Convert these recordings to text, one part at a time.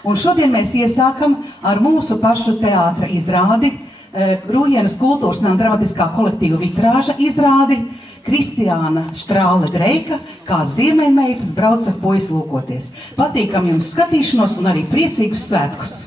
Un šodien mēs iesākam ar mūsu pašu teātra izrādi, Rūjienas kultūras un dramatiskā kolektīva vitrāža izrādi, Kristiāna Štrāle Dreika, kā ziemeļmeitas brauca puikas lūkoties. Patīkam jums skatīšanos un arī priecīgus svētkus!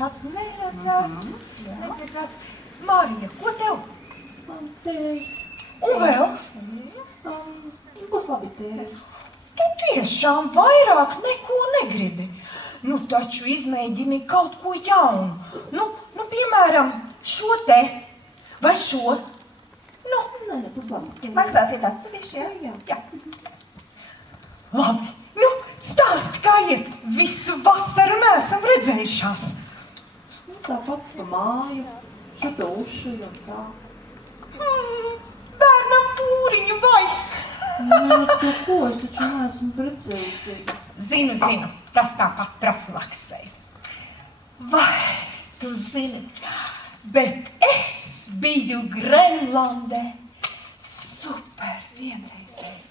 Tāds neredzēts, nedzirdēts. Marija, ko tev? Man tēja. Un vēl? Būs labi tēja. Tu tiešām vairāk neko negribi. Nu, taču izmēģini kaut ko jaunu. Nu, piemēram, šo te. Vai šo? Nu, Nē, būs labi. Maksāsiet atsevišķi, jā? Jā. Labi. Nu, stāsti, kā iet. Visu vasaru neesam redzējušās. Tāpat pa māju, šito uzšuju un tā. Bērnam pūriņu vai? Nē, to ko, es taču neesmu precējusies. Zinu, tas tāpat profilaksei. Vai, tu zini, bet es biju Grenlandē. Super vienreizēji.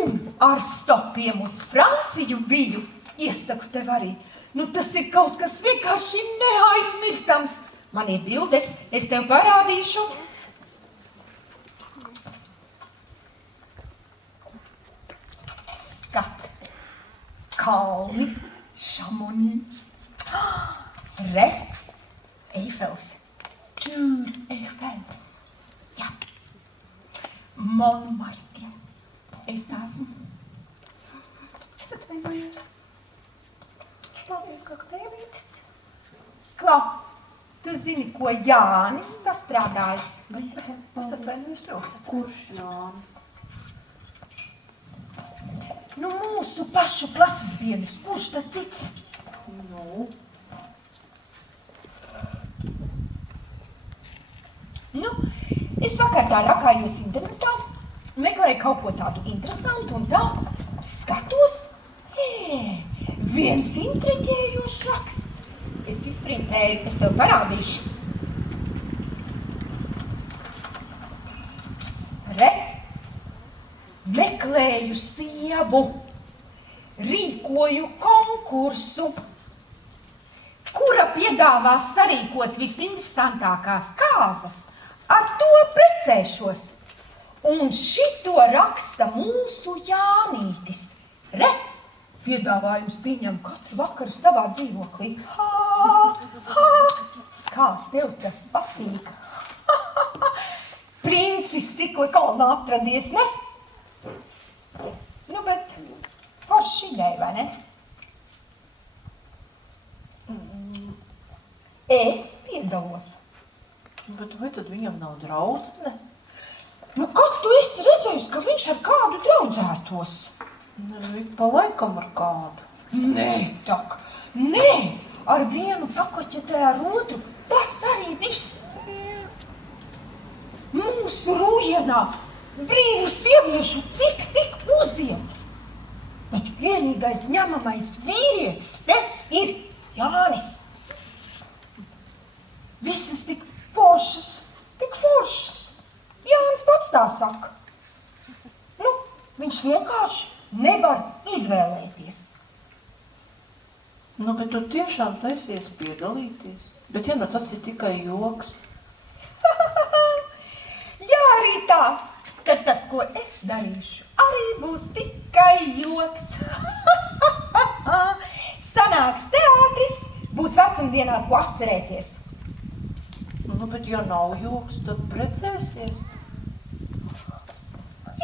Un ar stopiem uz Franciju biju. Iesaku tev arī. Nu, tas ir kaut kas vienkārši neaizmirstams. Man ir bildes, es tev parādīšu. Skat, kalni, Šamonī, re, Eifels, Tour Eiffel, jā, Montmartre, es tā esmu. Es atvainojos. Paldies, koktēlītes. Klau, tu zini, ko Jānis sastrādājis? Es atvainojos pilsētā. Kurš Jānis? Nu, mūsu pašu klases biedrs. Kurš tad cits? Nu, es vakar tā rakājos internetā, meklēju kaut ko tādu interesantu un tā skatos. Viens intriģējošs raksts. Es izprintēju, es tev parādīšu. Re, meklēju sievu, rīkoju konkursu, kura piedāvā sarīkot visinteresantākās kāzas. Ar to precēšos. Un šito raksta mūsu Jānītis. Re, piedāvājums pieņem katru vakaru savā dzīvoklī. Kā tev tas patīk? esi stikla kalnā atradies, ne? Nu, bet forši ideja, vai ne? Es piedalos. Bet vai tad viņam nav draudzene? Nu, kad tu esi redzējis, ka viņš ar kādu draudzētos? Ik pa laikam ar kādu. Nē, tak, nē, ar vienu pakoķetē ar otru, tas arī viss. Mūsu Rūjienā brīvu sieviešu cik tik uziet. Bet vienīgais ņemamais vīrietis te ir Jānis. Visas tik foršas, tik foršas. Jānis pats tā saka. Nu, viņš vienkārši nevar izvēlēties. Nu, bet tu tiešām taisies piedalīties. Bet ja nu tas ir tikai joks. Jā, arī tā, ka tas, ko es darīšu, arī būs tikai joks. Sanāks teātris, būs vecumdienās, ko atcerēties. Nu, bet ja nav joks, tad precēsies.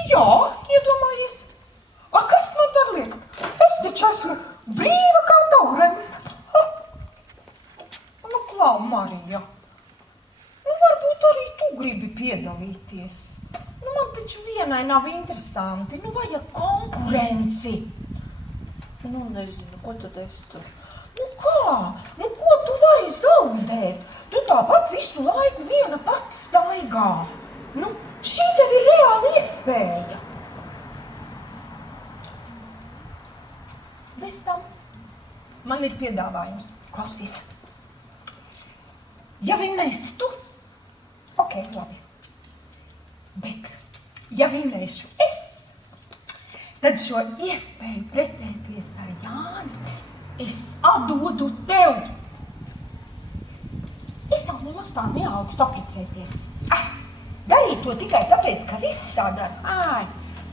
Jā, iedomājies. A, kas man var liekt? Es taču esmu brīva kā taurenis. Nu, klau, Marija. Nu, varbūt arī tu gribi piedalīties. Nu, man taču vienai nav interesanti. Nu, vajag konkurenci. Nu, nezinu, ko tad es tur. Nu, kā? Nu, ko tu vari zaudēt? Tu tāpat visu laiku viena pati staigā. Nu, šī tev ir reāla iespēja. Bez tam man ir piedāvājums. Klausies. Ja vinnēsi tu, ok, labi. Bet, ja vinnēšu es, tad šo iespēju precēties ar Jāni es atdodu tev. Es jau nemaz tā neaugstu aprecēties. Darīt to tikai tāpēc, ka visi tā dara.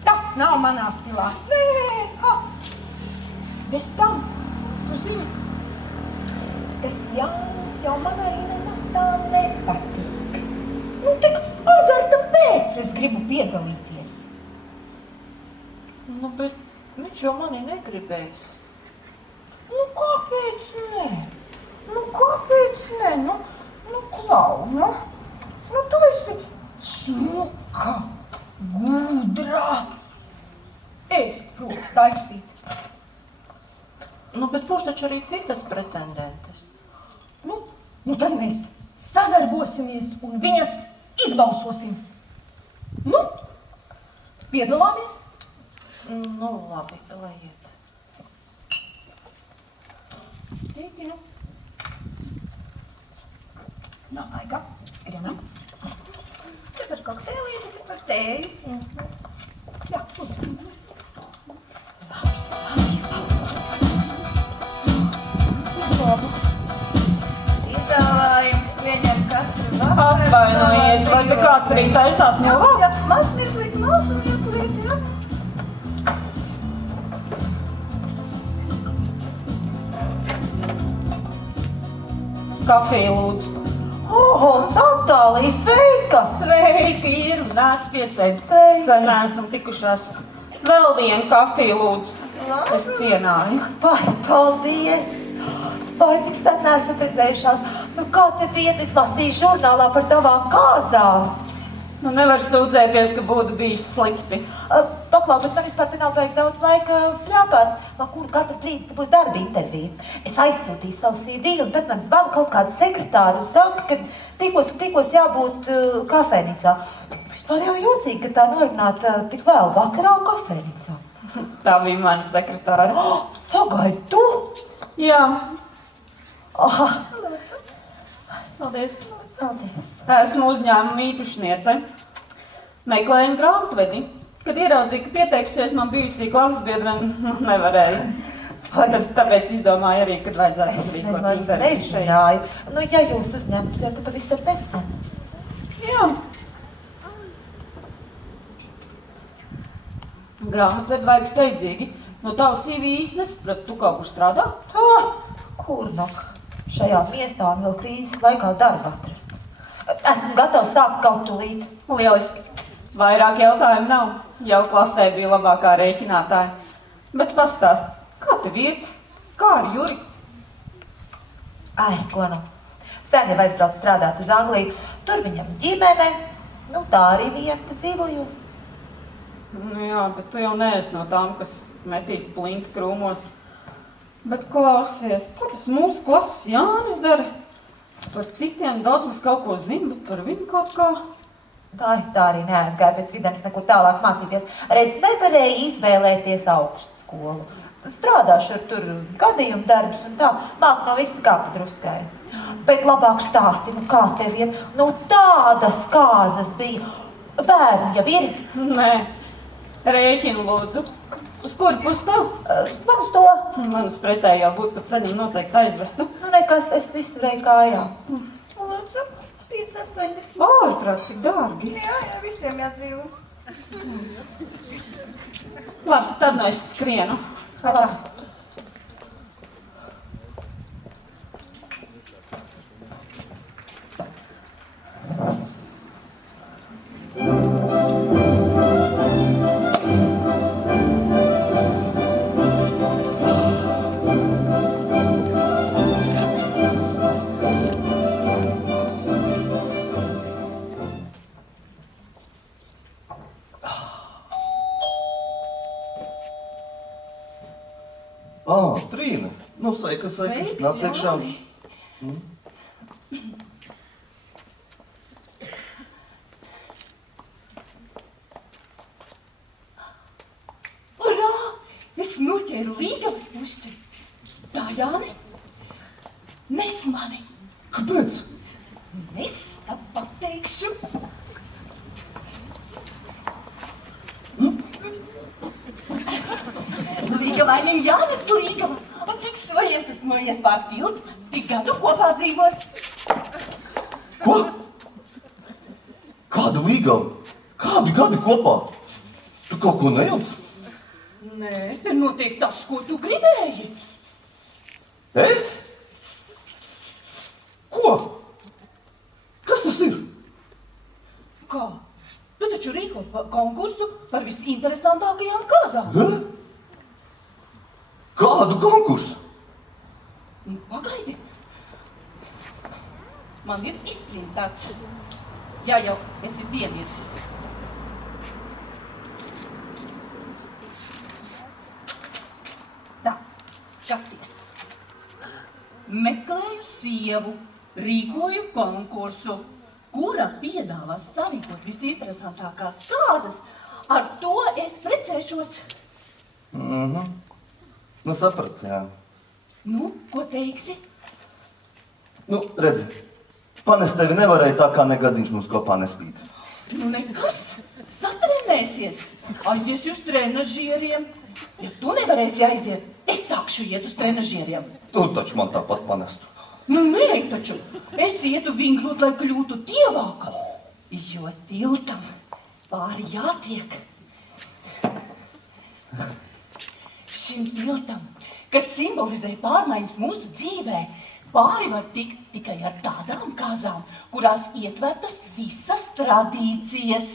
Tas nav manā stilā. Nē, Bez tam, tu zini, tas Jānis jau man arī nemaz tā nepatīk. Nu, tik azarta pēc es gribu piedalīties. Nu, bet viņš jau mani negribēs. Nu, kāpēc ne? Nu, kāpēc ne? Nu, klau, nu, tu esi smuka, gudra. Ēst, proti, taisīt. Nu, bet būs taču arī citas pretendentes. Nu, tad mēs sadarbosimies un viņas izbalsosim. Nu, piedalāmies? Nu, labi, lai iet. Rīki, nu. Nav laika, skrienam. Te par kokteilīti, te par tēju. Jā, lūdzu. Piedāvājums pieņem katru vakaru. Atvainojies, vai te kāds arī taisās novākt? Jā, mazmirklīt, jā. Kafiju lūdzu. Natālija, sveika! Sveiki, ir nāc piesēd. Sen neesam tikušās. Vēl vienu kafiju lūdzu. Es cienāju. Vai, paldies! Vai, cik sen neesam redzējušās? Nu, kā te vieta izlasīja žurnālā par tavām kāzām? Nu, nevar sūdzēties, ka būtu bijis slikti. Paklau, bet man vispār te nav vajag daudz laika pļāpāt. Man kuru katru brīdi te būs darba intervija. Es aizsūtīju savu CV, un tad man zvana kaut kāda sekretāra un saka, ka tikos jābūt kafēnīcā. Vispār jau jocīgi, ka tā norunāta tik vēl vakarā kafēnīcā. Tā bija mana sekretāra. Pagaid, tu? Jā. Aha. Paldies. Paldies. Esmu uzņēmuma īpašniece. Meklējumu grāmatvedi. Kad ieraudzīju, ka pieteikusies man bijusī klases biedra, nevarēju. Tāpēc izdomāju arī, kad vajadzētu rīkot interviju šeit. Nezināju. Nu, ja jūs uzņēmums, jau tu pavisam nesen. Jā. Grāmatvedi vajag steidzīgi. No tavas CV īsti nesapratu, tu kaut kur strādā? Kur nu? Šajā miestā vēl krīzes laikā darba atrast. Esmu gatava sākt kaut tūlīt. Lieliski. Vairāk jautājumu nav. Jau klasē bija labākā rēķinātāja. Bet pastāst, kā tev iet? Kā ar Juri? Ai, ko nu? Sen jau aizbraucu strādāt uz Angliju. Tur viņam ģimene. Nu, tā arī vieta dzīvojos. Nu jā, bet tu jau neesi no tām, kas metīs plinti krūmos. Bet klausies, ko tas mūsu klases Jānis dara? Par citiem daudz maz kaut ko zina, bet par viņu kaut kā... Tā arī neaizgāja pēc Videnes nekur tālāk mācīties. Redz, nevarēja izvēlēties augstu skolu. Strādāšu ar tur gadījumu darbus un tā, māk no visa kā padruskai. Bet labāk stāsti, nu kā tev iet? Nu tādas kāzas bija. Bērni jau ir? Nē, rēķinu lūdzu. Uz kuru pusi tev? Man uz to. Manas pretējā būtu pat ceļam noteikti aizvestu. Nu nekas, es visu reiz kājā. Lūdzu, 5,80. Ārprāt, cik dārgi. Jā, visiem jādzīvo. Labi, tad nu es skrienu. Tā. Trīne. Nu, sveika. Sveiks, Nāc iekšā. Jāni. Urā! Es noķēru līgavas pušķi. Tā, Jāni? Nes mani. Kāpēc? Nes, tad pateikšu. Līgavaini ir Jānis līgava. Un cik soļiem tas noies pār tiltu, tik gadu kopā dzīvos. Ko? Kāda līgava? Kādi gadi kopā? Tu kaut ko nejauc? Nē, te notiek tas, ko tu gribēji. Es? Ko? Kas tas ir? Kā? Tu taču rīko konkursu par visinteresantākajām kāzām. Ne? Kādu konkursu? Nu, pagaidi. Man ir izprintēts. Jā, jau esi piemirsis. Tā, skaties. Meklēju sievu, rīkoju konkursu, kura piedāvās sarīkot visinteresantākās kāzas. Ar to es precēšos. Nu, sapratu, jā. Nu, ko teiksi? Nu, redzi, panest tevi nevarēja tā, kā negadiņš mums kopā nespīd. Nu, nekas. Satrenēsies. Aiziesi uz trenažieriem. Ja tu nevarēsi aiziet, es sākšu iet uz trenažieriem. Tu taču man tāpat panestu. Nu, nē, taču. Es ietu vingrot, lai kļūtu tievāka. Jo tiltam pāri jātiek. Šim tiltam, kas simbolizē pārmaiņas mūsu dzīvē, pāri var tikt tikai ar tādām kāzām, kurās ietvertas visas tradīcijas.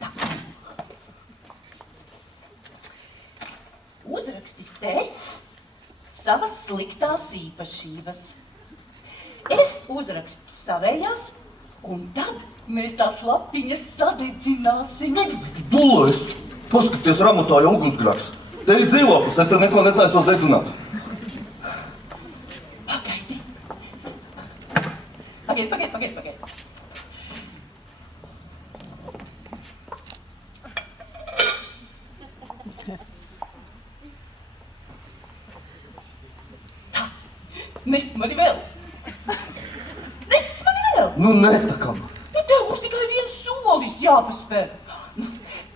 Tā. Uzraksti te savas sliktās īpašības. Es uzrakstu savējās, un tad mēs tās lapiņas sadedzināsim. Dulais! Paskaties, ramotāja ugunsgrēks. Te ir dzīvoklis, es te neko netaisos dedzināt. Pagaidi. Pagaidi. Tā, nes mani vēl. Nu, netakam. Bet tev būs tikai viens solis jāpaspēr.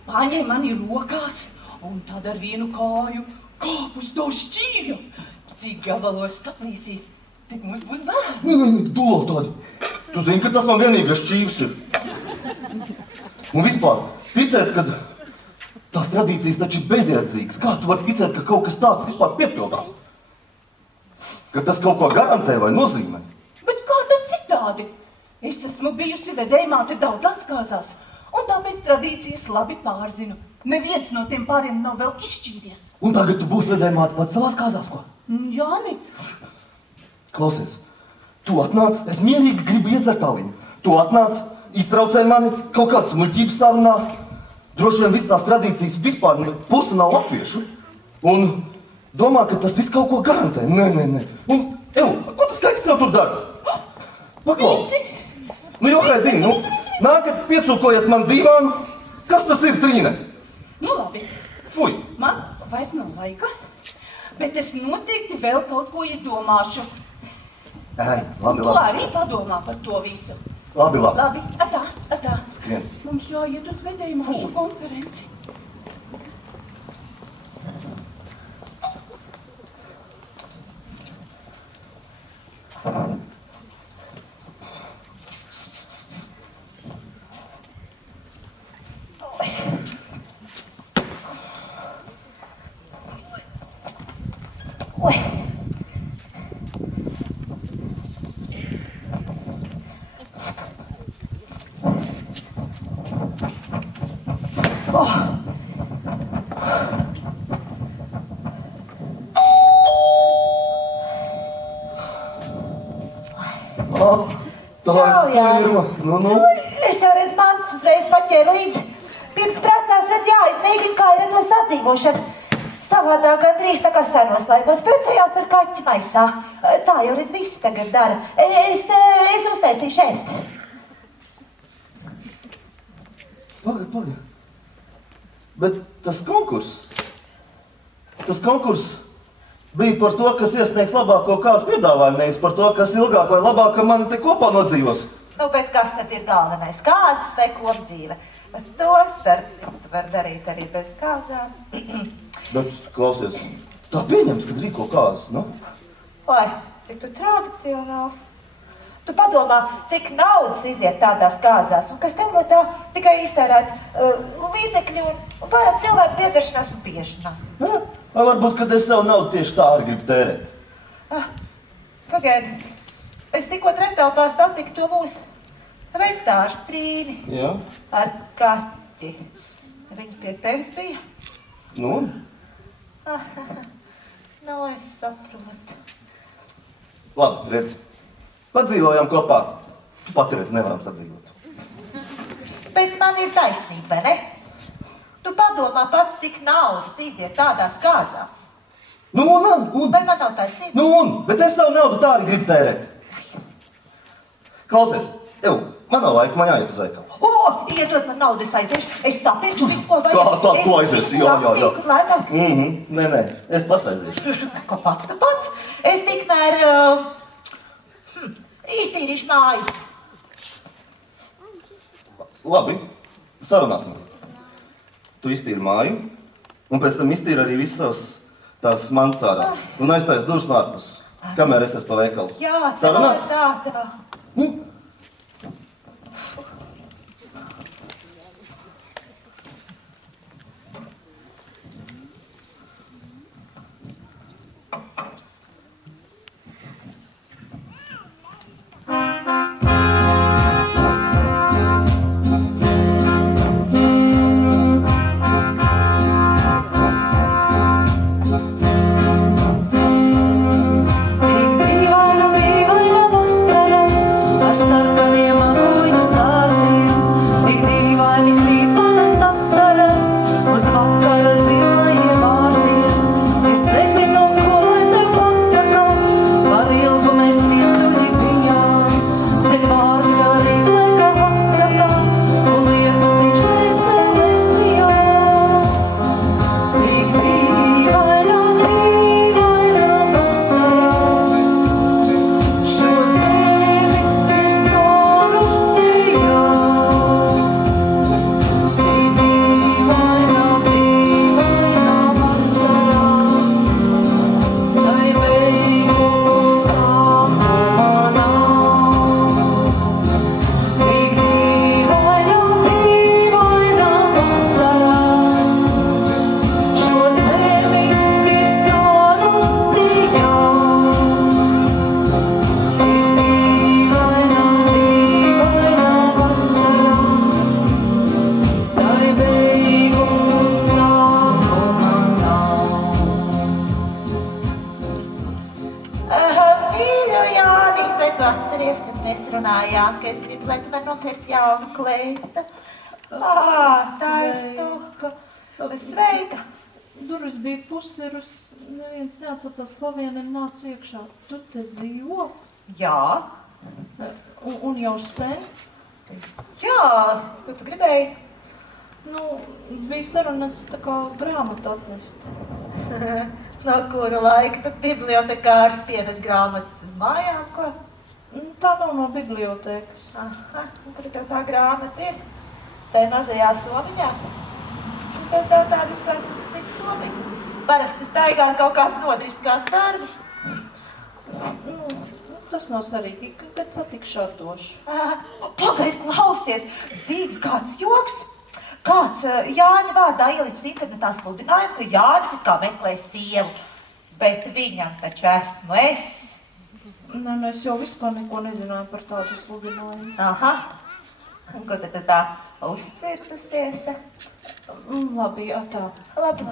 Paņem mani rokās un tad ar vienu kāju kāp uz to šķīvju. Cik gabalos saplīsīs, tik mums būs bērni. Nē, dulo tādi. Tu zini, ka tas man vienīgais šķīvs ir. Un vispār, ticēt, ka tās tradīcijas taču ir bezjēdzīgas. Kā tu vari ticēt, ka kaut kas tāds vispār piepildās? Ka tas kaut ko garantē vai nozīmē? Bet kā tad citādi? Es esmu bijusi vedējumāte daudzās kāzās, un tāpēc tradīcijas labi pārzinu. Neviens no tiem pāriem nav vēl izšķīries. Un tagad tu būsi vedējumāte pats savās kāzās, ko? Jāni, Klausies, tu atnāc, es mierīgi gribu iedzert aliņu. Tu atnāc, iztraucēji mani kaut kādas muļķības sarunā. Droši vien visas tās tradīcijas vispār pusi nav latviešu. Un domā, ka tas viss kaut ko garantē. Nē. Un, ko tas kaiks tev tur dara? Paklau. Nu, johaidīni, nākat piecūkojat man divām. Kas tas ir, Trīne? nu labi. Fui. Man vairs nav laika, bet es noteikti vēl kaut ko izdomāšu. Labi. Tu arī padomā par to visu. Labi. Labi, atā. Skrien. Mums jāiet uz vedējumāšu konferenci. Čau, jā. Nu. Es jau redzu mantas uzreiz paķēru līdzi. Pirms precās redz jāizmēģina, kā ir ar to sadzīvošanu. Savādāk gandrīz tā kā senos laikos precējās ar kaķi maisā. Tā jau redz visi tagad dara. Es uztaisīšu ēst. Pagaid. Bet tas konkurss bija par to, kas iesniegs labāko kāzu piedāvājumu, nevis par to, kas ilgāk vai labāk, ka mani te kopā nodzīvos. Nu, bet kas tad ir galvenais? Kāzas vai kopdzīve? To starp var darīt arī bez kāzām. Bet, klausies, tā pieņemts, kad rīko kāzas, nu? Oi, cik tu tradicionāls. Tu padomā, cik naudas iziet tādās kāzās, un kas tev no tā tikai iztērēt līdzekļi un pārāk cilvēku piedzeršanās un piešanās. Vai varbūt, kad es savu naudu tieši tā arī gribu tērēt? Pagaidi, es tikko treptelpā satiku to mūsu vetārs Trīni. Jā. Ar kaķi. Viņa pie tevis bija? Nu? Nu, es saprotu. Labi, redz. Padzīvojām kopā. Tu pati redz, nevaram sadzīvot. Bet man ir taisnība, ne? Tu padomā pats, cik naudas iziet tādās kāzās. Nu, un? Vai man nav taisnība? Nu, bet es savu naudu tā arī gribu tērēt. Klausies, man nav laika, man jāiet uz veikalu. Iedod man naudu, es aiziešu. Es sapirkšu visu, ko vajag. Tā, ko aiziesi? Jā. Lētāk. Nē, es pats aiziešu. Ko pats, tu pats? Es tikmēr iztīrīšu māju. Labi, sarunāsim. Tu iztīri māju, un pēc tam iztīri arī visas tās mantas ārā. Un aiztais durvis no ārpuses, kamēr es esmu pa veikalu. Jā, Sarunāts? tā. Brīvaina vasara ar Jānka, es gribu, lai tu man nopērc jaunu kleitu. Tā ir stuka. Sveika. Durvis bija pusvirus, neviens neatsacās klavieniem, nāca iekšā. Tu te dzīvo? Jā. Un jau sen? Jā, ko tu gribēji? Nu, bija sarunāts tā kā grāmatu atnest. No kura laika tad bibliotekārs pienes grāmatas uz mājām, ko? Tā nav no bibliotēkas. Aha, kur tev tā grāmata ir? Tai mazajā somiņā? Tev tāda vispār cik somiņa? Parasti staigā ar kaut kādu nodriskātu darbu. Nu, tas nav svarīgi, kad satikšu atdošu. Pagaid, klausies! Zini, kāds joks? Kāds Jāņa vārdā ielicis internetā sludinājumu, ka Jānis it kā meklē sievu, bet viņam taču esmu es. Nē, es jau vispār neko nezināju par tādu sludinājumu. Aha. Ko tad tu tā uzcirtusies? Labi, tā. Labi.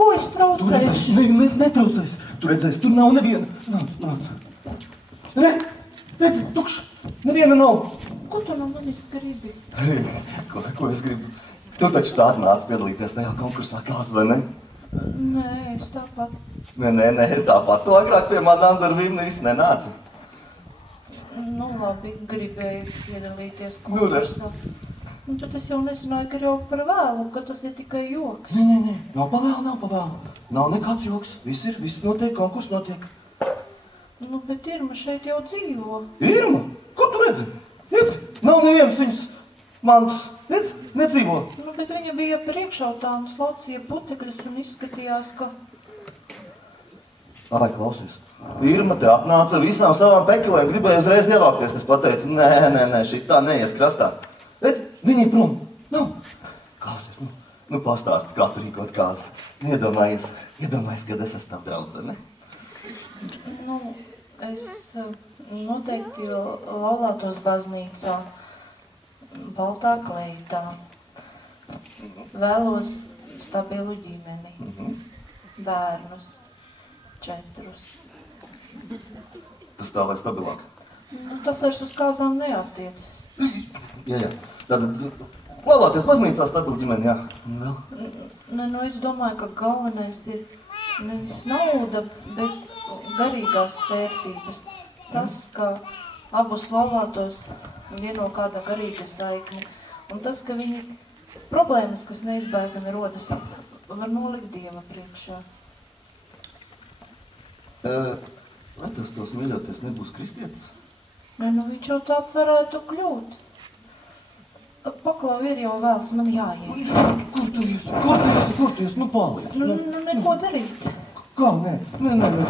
Ko es traucēšu? Netraucēs. Tu redzēsi, tur nav neviena. Nāc. Re, redzi, tukšs. Neviena nav. Ko tu no manis gribi? Ko es gribu? Tu taču tā nāc piedalīties tajā konkursā kāds, vai ne? Nē, es tāpat. Nē, tāpat. Tu agrāk pie manām darbīm nevis nenāci. Nu labi, gribēju piedalīties konkursā. Bet es jau nezināju, ka jau par vēlu, ka tas ir tikai joks. Nē, nav pa vēlu. Nav nekāds joks. Viss notiek, konkurss notiek. Nu, bet Irma šeit jau dzīvo. Irma? Kur tu redzi? Redzi, nav nevienas viņas mantas. Redzi, nedzīvo. Nu, bet viņa bija priekšautā un slaucīja putekļus un izskatījās, ka... Ai, klausies. Irma te atnāca visām savām pekelēm, gribēja uzreiz ievākties. Es pateicu, nē, šitā neies krastā. Redz, viņi ir prom. Nav. Klausies, nu pastāsti, kā tu rīkot kāzas. Iedomājies, kad es esmu tā draudzene. Nu, es noteikti laulātos baznīcā, baltā kleitā. Vēlos stabilu ģimeni, bērnus, 4. Tas tā, lai stabilāk. Nu, tas vairs uz kāzām neattiecas. Jā. Tātad, laulāties baznīcā stabili ģimeni, jā. Un vēl? Nu, es domāju, ka galvenais ir nevis nauda, bet garīgās vērtības. Tas, ka abus laulātos vieno kāda garīga saikne. Un tas, ka viņi problēmas, kas neizbēgami rodas, var nolikt Dieva priekšā. Vai tas tos mīļoties nebūs kristietis? Nē, nu viņš jau tāds varētu kļūt. Paklau, ir jau vēls, man jāiet. Kur tu esi? Nu, paliec. Nu, neko darīt. Kā, nē,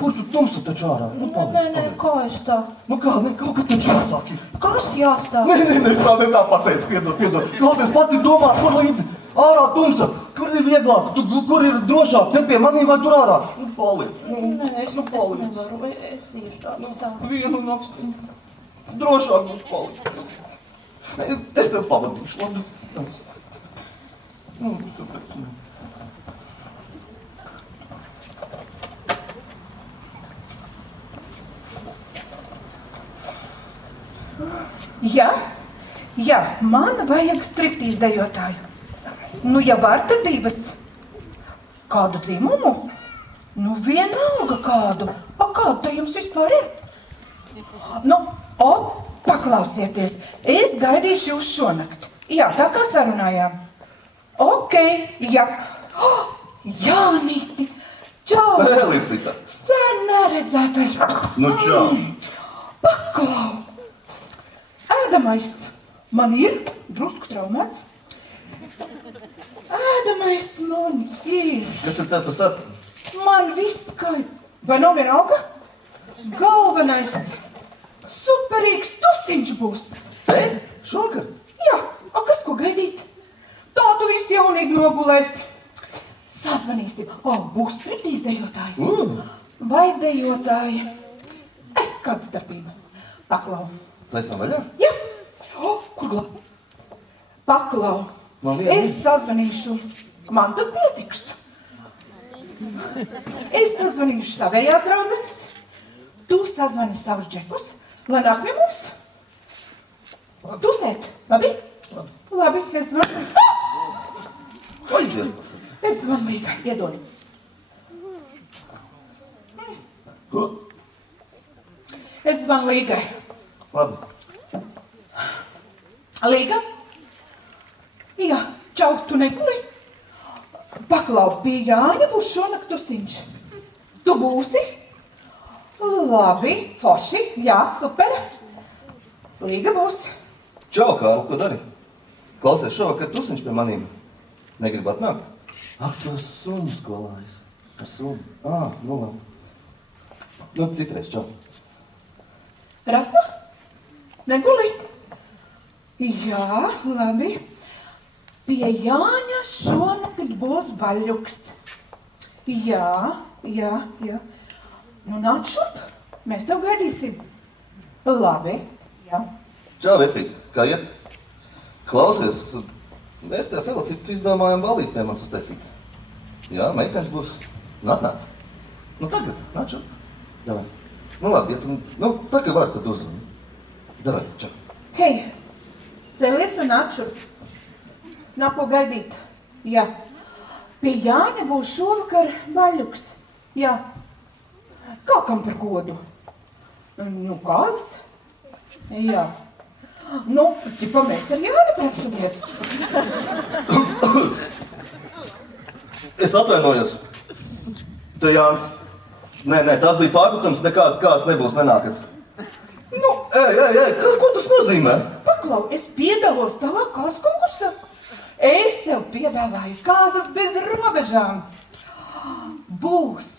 kur tu tumsa taču ārā? Nu, paliec. Nē, kā es tā? Nu kā, ne, kaut kā taču jāsaki. Kas jāsāk? Nē, es tā pateicu, piedod. Klausies, pati domā, kur līdzi. Ārā tumsa, kur ir vieglāk, kur ir drošāk, te pie manī vai tur ārā? Nu, paliec. Nē, es nevaru, es iešu tā. Vienu nakti. Drošāk būs paliec. Es tev pavadīšu, labi? Nu, tāpēc. Jā, man vajag striptīz dejotāju. Nu, ja var, tad divas. Kādu dzimumu? Nu, vienalga kādu. Kādu te jums vispār ir? Nu, paklausieties, es gaidīšu jūs šonakt. Jā, tā kā sarunājām. Ok, jā. Jānīti, čau! Felicita! Sen neredzētais. Nu, čau! Paklau! Ēdamais man ir drusku traumēts. Ēdamais man ir. Kas tad tev pa sapni? Man viss kā... Vai nav vienalga? Galvenais superīgs tusiņš būs. Te? Šokar? Jā, kas ko gaidīt? Tā tu visu jaunīgi nogulēsi. Sazvanīsim. Būs striptīz dejotājs. Vai dejotāja? Kāda starpība? Paklau. Taisam vaļā? Jā. Kur glāzi? Paklau. Es sazvanīšu. Man tad pietiks. Es sazvanīšu savējās draudzenes. Tu sazvani savus džekus, lai nāk pie mums. Tusēt, labi? Labi, es zvanu. Vai, Dievs, Es zvanu Līgai, iedod. Es zvanu Līgai. Labi. Līga? Jā, čau, tu neguli? Paklau, pie Jāņa būs šonakt tusiņš. Tu būsi? Labi, forši, jā, super. Līga būs. Čau, Kārl, ko dari? Klausies, šovakar tusiņš pie manīm. Negrib atnākt? Tos suņus skolājas. Ar suni. Nu labi. Nu, citreiz, čau. Rasma? Neguli? Jā, labi. Pie Jāņa šonakt būs baļuks. Jā. Nu, nāc šurp. Mēs tev gaidīsim. Labi, jā. Čau, vecīt, kā iet? Klausies, mēs tev Felicita izdomājam balīt pie manis uztaisīt. Jā, meitenes būs. Nu, atnāc. Nu, tagad, nāc šurp. Davai. Nu, labi, ja tu, tagad var, tad uzvani. Davai, čau. Hei, cēlies un nāc šurp. Nav ko gaidīt. Jā. Pie Jāņa būs šovakar baļuks. Jā. Kā kam par godu? Nu, kas? Jā. Nu, ķipa mēs ar Jāni prepsamies. Es atvainojos. Te Jānis. Nē, tas bija pārpratums, nekādas kāzas nebūs, nenākat. Nu, ko tas nozīmē? Paklau, es piedalos tavā kāzu konkursā. Es tev piedāvāju kāzas bez robežām. Būs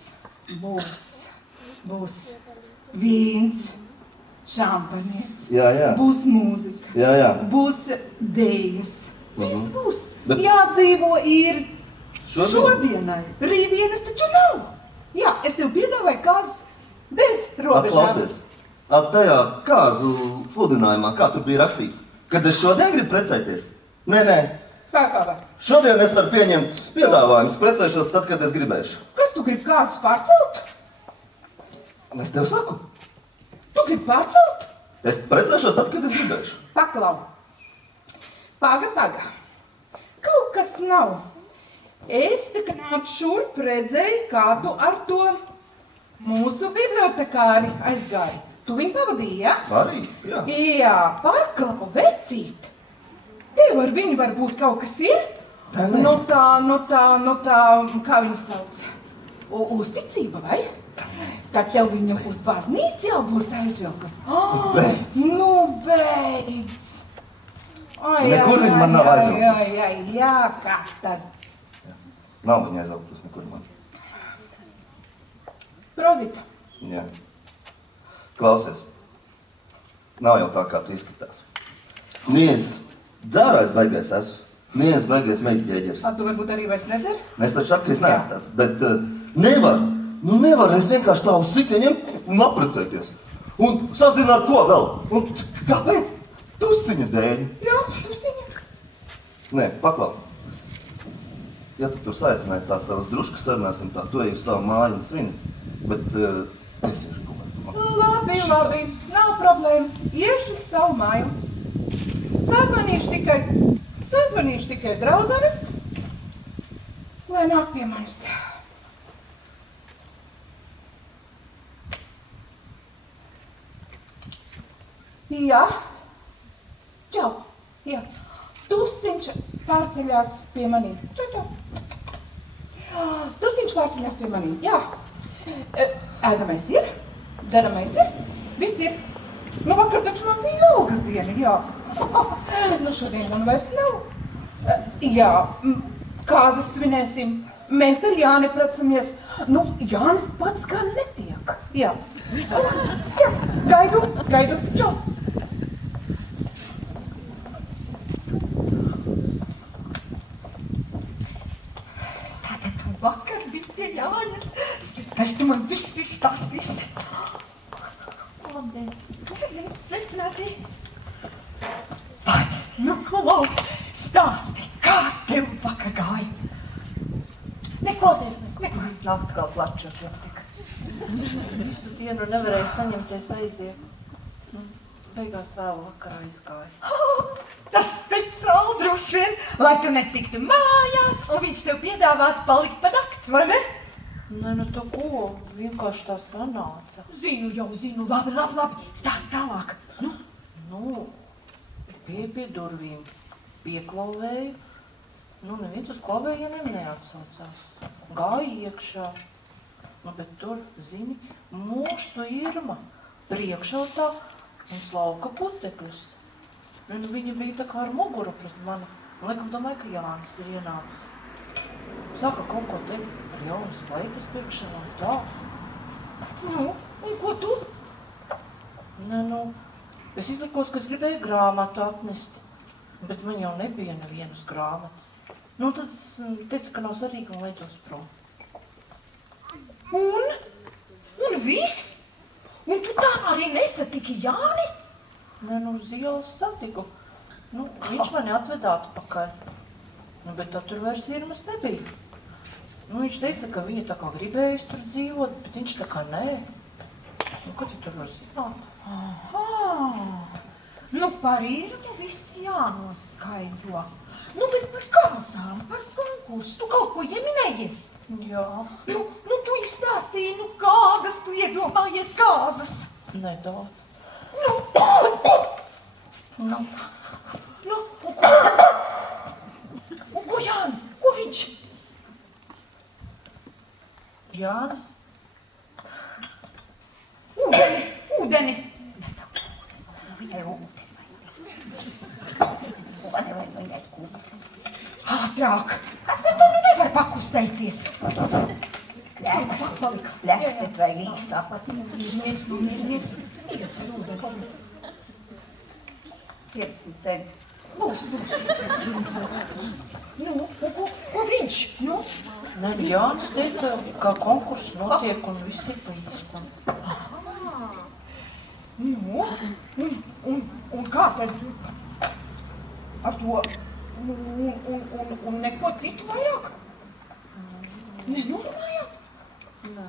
vīns, šampanietis, Jā. būs mūzika, Jā. būs dejas. Viss būs. Bet- Jādzīvo ir Šodien? šodienai. Rītdienas taču nav. Jā, es tev piedāvāju kāzas bez robežām. Klausies, tajā kāzu sludinājumā, kā tur bija rakstīts, kad es šodien gribu precēties? Nē. Kā? Šodien es varu pieņemt piedāvājumus, precēšos tad, kad es gribēšu. Kas tu gribi kāzas pārcelt? Es tev saku, Tu gribi pārcelt? es precēšos tad, kad es gribēšu. Paklau. Paga. Kaut kas nav. Es tikai nāc šurp redzēju, kā tu ar to mūsu bibliotekāri aizgāji. Tu viņu pavadīji, jā? Arī, jā. Jā, paklau, vecīt. Tev tev ar viņu varbūt kaut kas ir? Tā nē. Nu tā, kā viņu sauc? Uzticība, vai? Tad tev viņa uz baznīcu jau būs aizvilkus. Beidz. Nu, beidz. Nekur viņa man nav aizvilkus. Jā, kā tad? Nav viņa aizvilkus nekur man. Prozita. Jā. Klausies. Nav jau tā, kā tu izskatās. Nies dzērājs baigais esmu. Nies baigais meļu ģēģers. Tu varbūt arī vairs nedzer? Es taču saku, ka es neesmu tāds, bet nevar. Nu nevar es vienkārši tā uz sitieniem un apprecēties. Un sazina ar ko vēl. Un kāpēc? Tusiņa dēļ. Jā, tusiņa. Nē, paklau. Ja tu tur saicināji tā savas druškas sarunāsim tā, tu ej uz savu māju un svini. Bet es iešu gulēt. Labi, nav problēmas. Iešu uz savu māju. Sazvanīšu tikai draudzenes, lai nāk pie manis. Jā. Čau. Jā. Tusiņš pārceļās pie manīm. Čau. Tusiņš pārceļās pie manīm. Jā. Ēdamais ir, dzeramais ir, viss ir. Nu, vakar taču man bija ilgas diena, jā. Nu, šodien man vairs nav. Jā, kāzas svinēsim. Mēs ar Jāni pracamies. Nu, Jānis pats kā netiek. Jā. Jā, gaidu. Čau. Tātad tu vakar biji pie Jāņa. Sēž tu man viss izstāstīsi. Labdien. Sveicināti. Vai, nu ko, stāsti, kā tev vakar gāja? Neko. Nakti kā plačot jums tika. Visu dienu nevarēju saņemties aiziet. Beigās vēlu vakarā izgāju. Tas speciāli droši vien, lai tu netiktu mājās, un viņš tev piedāvātu palikt pa nakti, vai ne? Nē, nu tā ko, vienkārši tā sanāca. Zinu, labi, stāst tālāk. Nu, pie durvīm pieklauvēju. Nu, neviens uz klauvējieniem neatsaucās. Gāju iekšā. Nu, bet tur, zini, mūsu Irma priekšā tā un slauka putekļus. Nu, viņa bija tā kā ar muguru pret mani. Laikam domāju, ka Jānis ir ienācis. Sāka kaut ko teikt par jaunas kleitas pirkšanu un tā. Nu, un ko tu? Nē, nu, es izlikos, ka es gribēju grāmatu atnest, bet man jau nebija nevienas grāmatas. Nu, tad es teicu, ka nav svarīgi un leidos prom. Un viss? Un tu tā arī nesatiki Jāni? Nē, nu, uz ielas satiku. Nu, viņš mani atveda atpakaļ. Nu, bet tad tur vairs Irmas nebija. Nu, viņš teica, ka viņa tā kā gribējusi tur dzīvot, bet viņš tā kā nē. Nu, ko tu tur var zināt? Nu, par Irmu viss jānoskaidro. Nu, bet par kāzām, par konkursu, tu kaut ko ieminējies? Jā. Nu, tu izstāstīji, kādas tu iedomājies kāzas? Nedaudz. Un ko Jānis? Ko viņš? Jānis? Ūdeni. Viņai ūdeni vai Ātrāk. Kas te tu nevar pakustēties? Ļēkstet vai īsāk. Mīries. Iet ar ūdeni. 50 centi. Būs. Nu, un ko viņš? Nu? Nē, Jānis teica, ka konkurss notiek un viss ir pa īstam. Nu, un kā tad ar to, un neko citu vairāk? Nenorunājām? Nē,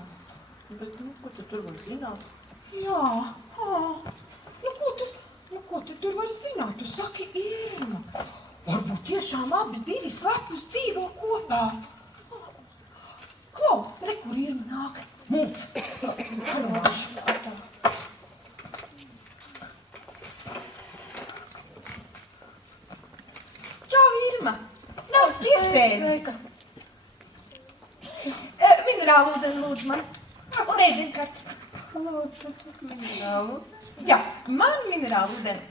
bet ko tu tur var zināt? Jā, ko tu tur var zināt? Tu saki Irma. Varbūt tiešām abi divi slepus dzīvo kopā. Klau, re, kur Irma nāk? Mūc, es parunāšu. Iesēdi. Minerālu ūdeni lūdzu man. Un ēdienkarti. Lūdzu, minerālu. Jā, man minerālu ūdeni.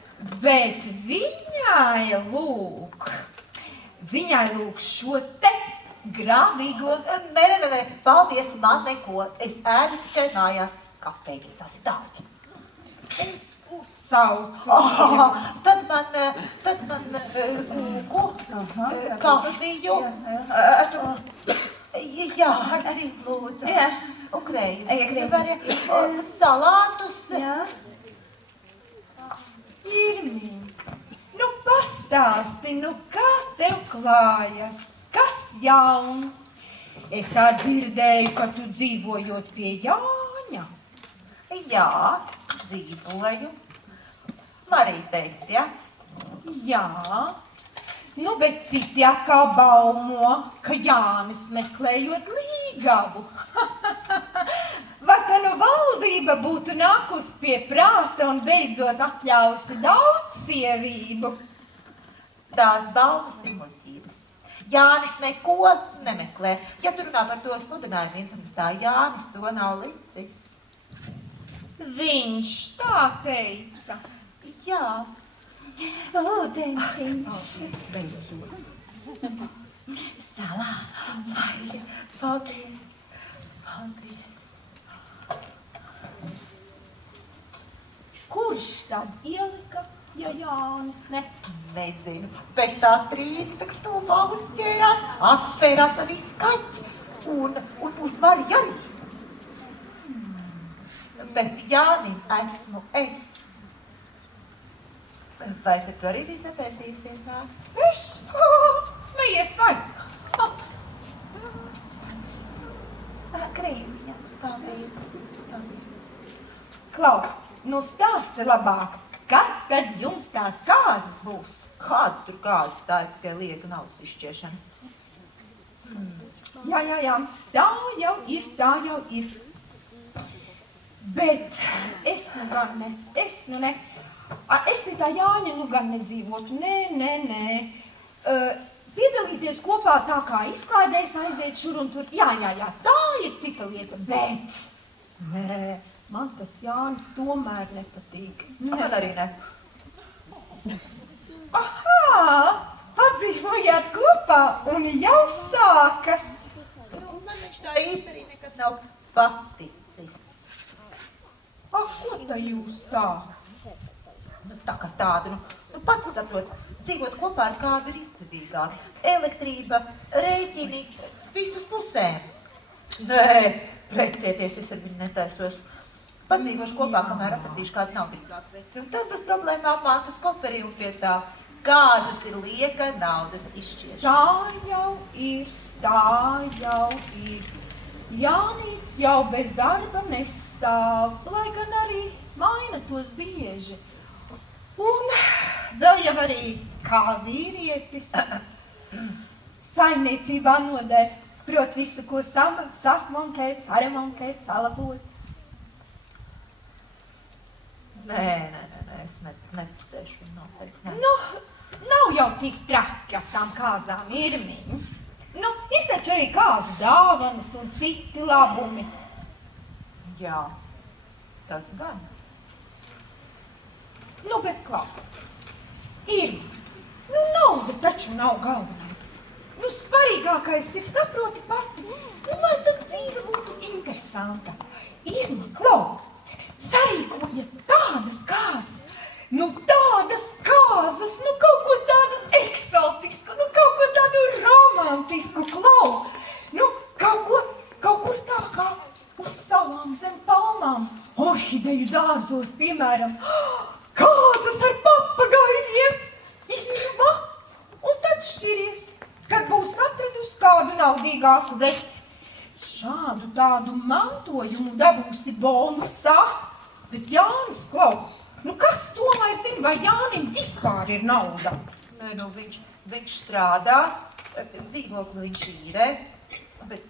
Bet viņai lūk šo te grāvīgo. Nē, paldies, man neko. Es ēdu tikai mājās kafēju, tas ir dārgi. Es uzsaucu. Tad man kūku, kafiju. Jā, arī lūdzu. Jā. Un krējumu. Salātus. Jā. Irmiņ, nu pastāsti, nu kā tev klājas, kas jauns? Es tā dzirdēju, ka tu dzīvojot pie Jāņa. Jā, dzīvoju. Marija teica, ja? Jā, nu bet citi atkal baumo, ka Jānis meklējot līgavu. Vai tā nu valdība būtu nākusi pie prāta un beidzot atļausi daudz sievību? Tās baumas ir muļķības. Jānis neko nemeklē. Ja tu runā par to sludinājumu internetā, Jānis to nav licis. Viņš tā teica. Jā. Ūdeņķis. Salātiņi. Paldies. Paldies. Kurš tad ielika, ja Jānis ne? Nezinu, bet tā trīna tak stulbā uzķērās, atspērās ar visu kaķi un uz Mariju arī. Bet Jānim esmu es. Vai tad tu arī biji sapēsījusies nāk? Es? Smejies vai? Krīviņa. Paldies. Klau, nu stāsti labāk, kad tad jums tās kāzas būs? Kāds tur kāzas, tā ir tikai lieta naudas izšķiešana. Jā, tā jau ir. Bet es nu ne. Es pie tā Jāņa nu gan nedzīvotu, nē. Piedalīties kopā tā kā izklaidēs aiziet šur un tur, jā, tā ir cita lieta, bet nē, man tas Jānis tomēr nepatīk. Man arī ne. Ahā, padzīvojāt kopā un jau sākas. Nu, man viņš tā īsti arī nekad nav paticis. Ko tā jūs tā? Nu, tā kā tādu, nu pati saprot, dzīvot kopā ar kādu ir izdevīgāk. Elektrība, rēķini, visus pusēm. Nē, precēties es ar viņu netaisos. Padzīvošu kopā, kamēr atradīšu kādu naudīgāku veci. Un tad bez problēmām mantas koperi un pie tā kāzas ir lieka naudas izšķiešana. Tā jau ir. Jānīts jau bez darba nestāv, lai gan arī maina tos bieži. Un vēl jau arī kā vīrietis saimniecībā noder, prot visu, ko sakmontēt, saremontēt, salabot. Nē, es neticēšu noteikti. Nu, nav jau tik traki ar tām kāzām, Irmiņ. Nu, ir taču arī kāzu dāvanas un citi labumi. Jā, tas gan. Nu, bet klau, Irmiņ, nu nauda taču nav galvenais. Nu, svarīgākais ir saproti pati, nu, lai tad dzīve būtu interesanta. Irmiņ, klau, sarīkojiet tādas kāzas, nu kaut ko tādu eksotisku, nu kaut ko tādu romantisku, klau. Nu, kaut kur tā kā uz salām zem palmām, orhideju dārzos, piemēram, kāzas ar papagaiļiem, Irma, un tad šķiries, kad būs atradusi kādu naudīgāku veci. Šādu tādu mantojumu dabūsi bonusā, bet Jānis, klau, nu kas to lai zina, vai Jānim vispār ir nauda? Nē, nu viņš strādā, dzīvokli viņš īrē, bet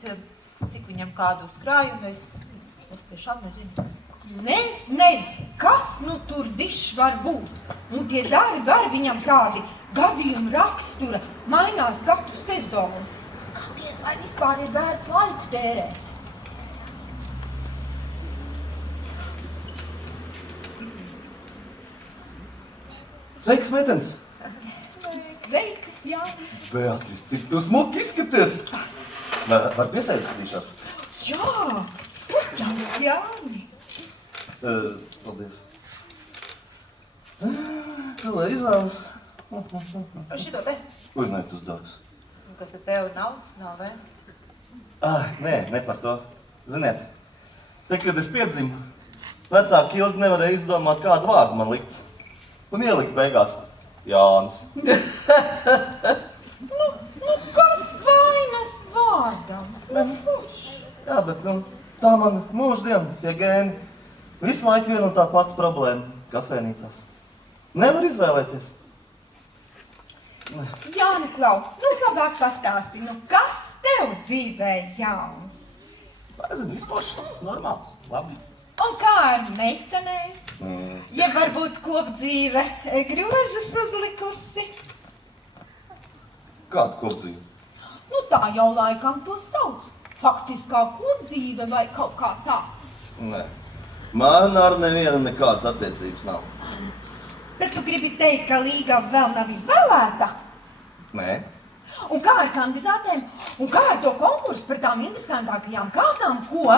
cik viņam kādu uzkrājumu, es tiešām nezinu. Nezinu, kas nu tur dišs var būt. Un tie darbi var viņam kādi gadījuma rakstura mainās katru sezonu. Skaties, vai vispār ir vērts laiku tērēt. Sveiks, meitenes! Sveiks, Jāni! Beatrice, cik tu smuki izskaties! Var piesaistīšās? Jā, protams, Jāni! Paldies. Kā lai izvēlas? Šito te? Uj, nē, tas dārgs. Kas te tev naudas nav, vai? Nē, ne par to. Ziniet, te, kad es piedzimu, vecāki ilgi nevarēja izdomāt, kādu vārdu man likt. Un ielikt beigās Jānis. Nu kas vainas vārdam? Nu, forši. Jā, bet, tā man mūždien, tie gēni. Visu laiku viena un tā pati problēma kafēnīcās. Nevar izvēlēties. Jāni, Klau, nu labāk pastāsti, nu kas tev dzīvē jauns? Nezinu, vispār normāli, labi. Un kā ar meitenei? Ja varbūt kopdzīve grožus uzlikusi? Kāda kopdzīve? Nu tā jau laikam to sauc. Faktiskā kopdzīve vai kaut kā tā. Nē, man ar nevienu nekādas attiecības nav. Bet tu gribi teikt, ka Līga vēl nav izvēlēta? Nē. Un kā ar kandidātēm? Un kā ar to konkursu par tām interesantākajām kāzām, ko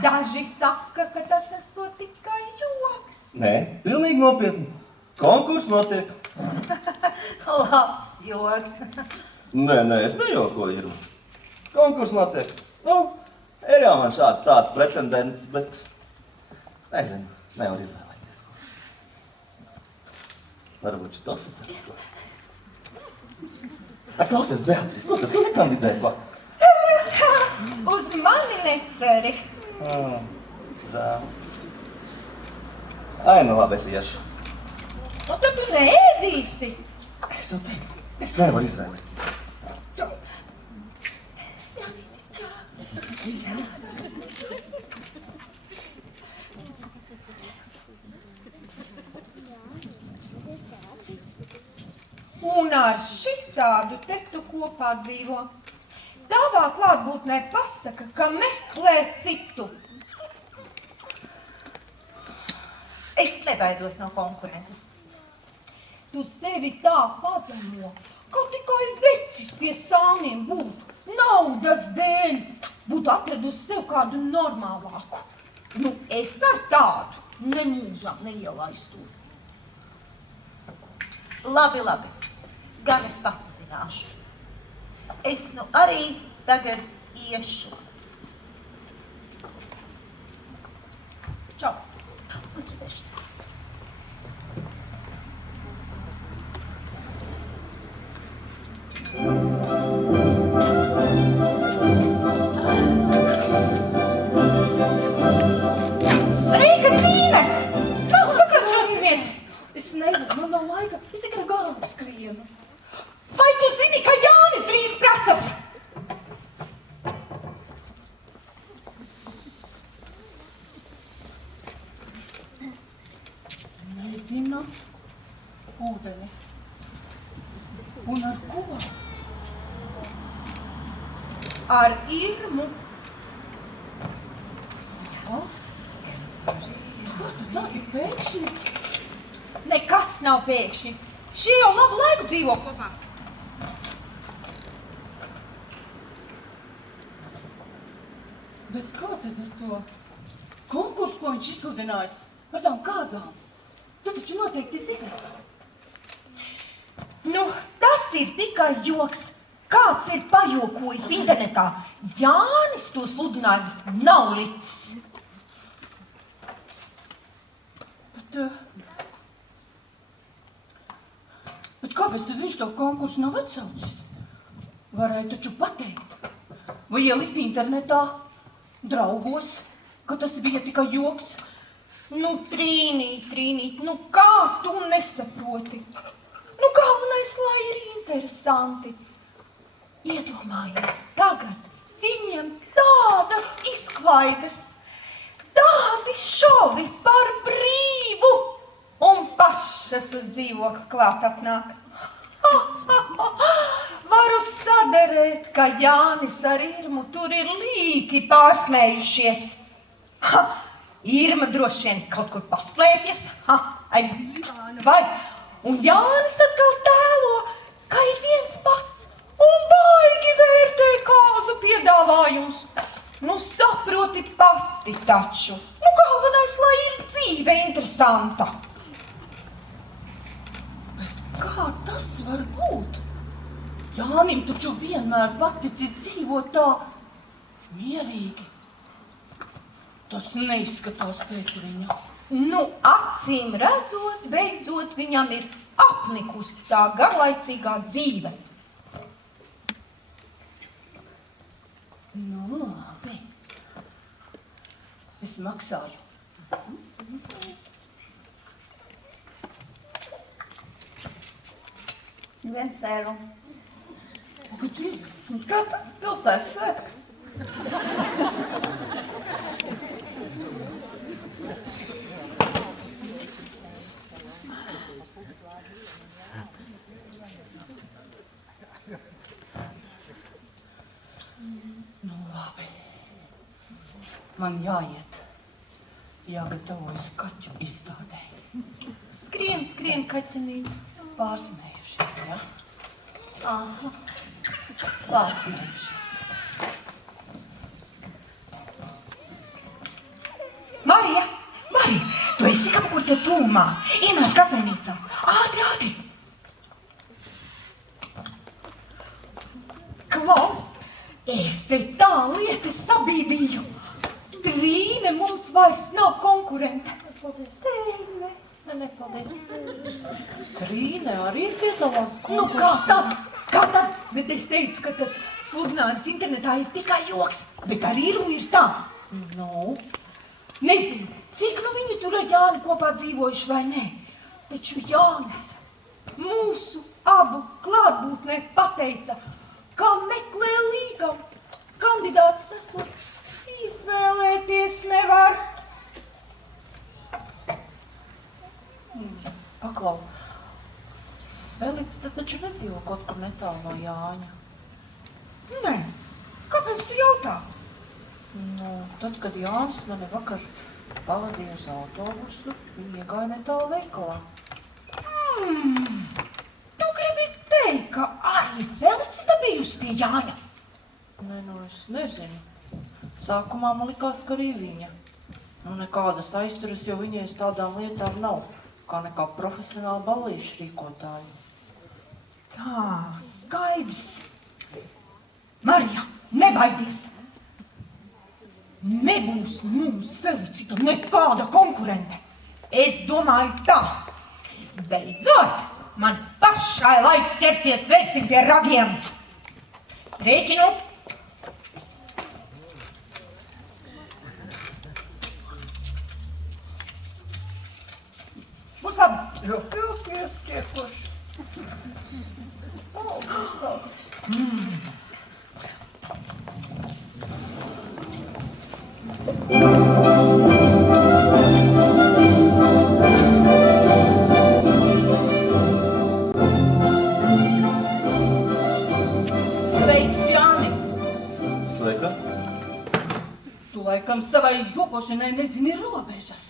daži saka, ka tas esot tikai joks? Nē, pilnīgi nopietni. Konkurss notiek. Labs joks. Nē, es nejokoju, Irma. Konkurss notiek. Ir jau man šāds tāds pretendents, bet nezinu, nevar izvēlēties. Varbūt šit oficiāli. Klausies, Beatrice, ko tad tu nekandidē, ko? Uz mani neceri. Žēl. Ai, nu labi, es iešu. Un tad tu neēdīsi. Es jau teicu, es nevaru izvēlēties. Un ar šitādu te tu kopā dzīvo. Tavā klātbūtnē pasaka, ka meklē citu. Es nebaidos no konkurences. Tu sevi tā pazemo, ka tikai vecis pie sāniem būtu. Naudas dēļ būtu atradusi sev kādu normālāku. Nu, es ar tādu nemūžām neielaistos. Labi. Gan es pati zināšu. Es nu arī tagad iešu. Čau. Uzredzēšanās. Sveika, Trīne! Kaut kas atšosimies! Es nevaru, man nav laika, es tikai garām skrienu. Vai tu zini, ka Jānis drīz precas? Nezinu. Ūdeni. Un ar ko? Ar Irmu. Kā tu tā tik pēkšņi? Nekas nav pēkšņi. Šie jau labu laiku dzīvo kopā. Bet kā tad ar to konkursu, ko viņš izsludinājis par tām kāzām? Tu taču noteikti zini. Nu, tas ir tikai joks. Kāds ir pajokojis internetā? Jānis to sludinājumu nav licis. Bet kāpēc tad viņš to konkursu nav atsaucis? Varēja taču pateikt. Vai ielikt internetā, draugos, ka tas bija tikai joks? Nu, Trīnīt, nu kā tu nesaproti? Nu, galvenais, lai ir interesanti. Iedomājies, tagad viņiem tādas izklaides, tādi šovi par brīvu un pašas uz dzīvokli klāt atnāk. Ha! paderēt, ka Jānis ar Irmu tur ir līki pārsmējušies. Ha, Irma droši vien kaut kur paslēpjas, aiz dīvāna vai. Un Jānis atkal tēlo, ka ir viens pats un baigi vērtē kāzu piedāvājums. Nu, saproti pati taču. Nu, galvenais, lai ir dzīve interesanta. Kā tas var būt? Jānim taču vienmēr paticis dzīvot tā mierīgi. Tas neizskatās pēc viņa. Nu, acīm redzot, beidzot viņam ir apnikusi tā garlaicīgā dzīve. Nu, labi. Es maksāju. Viens eiro. Skata, pilsētas svētki. Nu, labi. Man jāiet. Jāgatavojas kaķu izstādē. Skrien, skrien, kaķenīņa. Pārsmējušies, ja? Aha. Pārsmējušies. Marija, Marija, tu esi kaut kur te tūmā. Ienāc kafejnīcā. Ātri, ātri. Klau, es te tā lietas sabīdīju. Trīne mums vairs nav konkurente. Paldies. Nepaldies. Trīne arī piedalās Nu, konkursā. kā tad? Bet es teicu, ka tas sludinājums internetā ir tikai joks, bet ar Irmu ir tā. Nu, Nezinu, cik nu viņi tur ar Jāni kopā dzīvojuši vai nē, taču Jānis mūsu abu klātbūtnē pateica, kā meklē līgavu. Kandidāts esot, izvēlēties nevar. paklau. Felicita taču nedzīvo kaut kur netālu no Jāņa. Nē, kāpēc tu jautā? Nu, tad, kad Jānis mani vakar pavadīja uz autobusu, viņi iegāja netālu veikalā. Tu gribi teikt, ka arī Felicita bijusi pie Jāņa? Nē, nu es nezinu. Sākumā man likās, ka arī viņa. Nu, nekādas aizturas, jo viņai uz tādām lietām nav, kā nekā profesionāla ballīšu rīkotāja. Tā, skaidrs. Marija, nebaidies! Nebūs mums, Felicita, nekāda konkurente. Es domāju tā. Beidzot, man pašai laiks ķerties vērsim pie ragiem. Rēķinu. Būs labi. Jā, tiekoši. Paldies, paldies. Sveiks, Jāni! Sveika. Tu laikam savai jokošanai nezini robežas.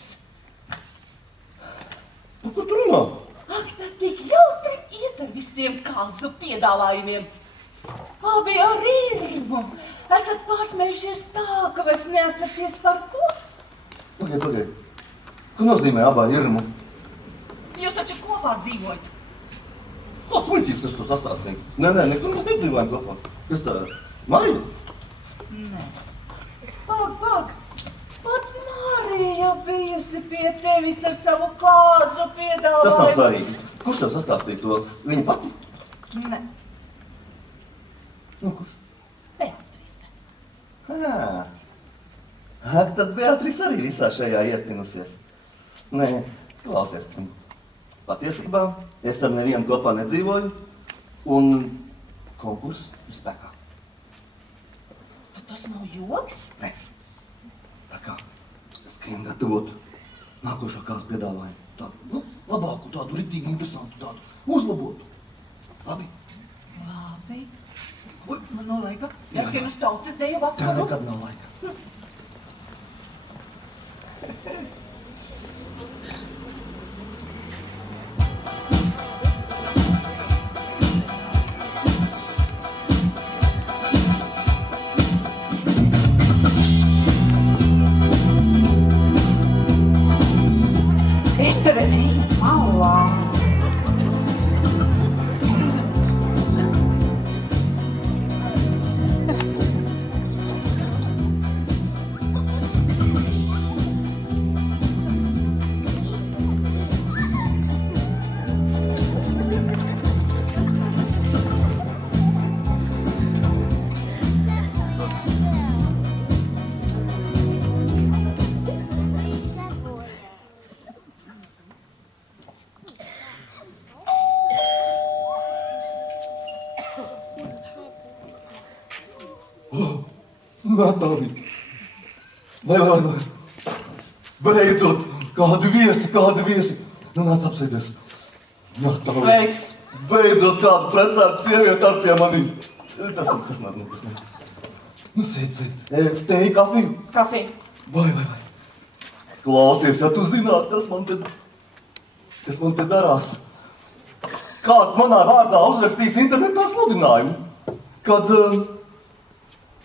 Par ko tu runā? Ak, tad tik jautri iet ar visiem kāzu piedāvājumiem. Abi ar Irmu. Esat pārsmējušies tā, ka vairs neatcerties par ko. Pagaid. Ko nozīmē abā Irmu? Jūs taču kopā dzīvojat. Kāds muļķības tas to sastāstīja? Nē, nekur mēs nedzīvojam kopā. Kas tā ir? Marija? Nē. Pag. Pat Marija bijusi pie tevis ar savu kāzu piedāvājumu. Tas nav svarīgi. Kurš tev sastāstīja to? Viņa pati? Nē, Nu, kurš? Beatrice. Ak, tad Beatrice arī visā šajā iepinusies. Nē, klausies. Patiesībā es ar nevienu kopā nedzīvoju, un konkurss ir spēkā. Tad tas nav joks? Nē. Tā kā skrien gatavot nākošo kāzu piedāvājumu. Tādu, labāku, tādu riktīgi interesantu, tādu uzlabotu. Labi? Labi. Man nav laika. Jāskrien uz tautas deju Tev vakaru. nekad nav laika. Estere, malā. Natālija, vai. Beidzot, kādi viesi. Nu, nāc apsēdies. Natālija. Sveiks! Beidzot, kādu precētu sievieti ar pie manī. Tas nav. Nu, sēd. Teju, kafiju? Kafija. Vai. Klausies, ja tu zināt, kas man te darās. Kāds manā vārdā uzrakstīs internetā sludinājumu, kad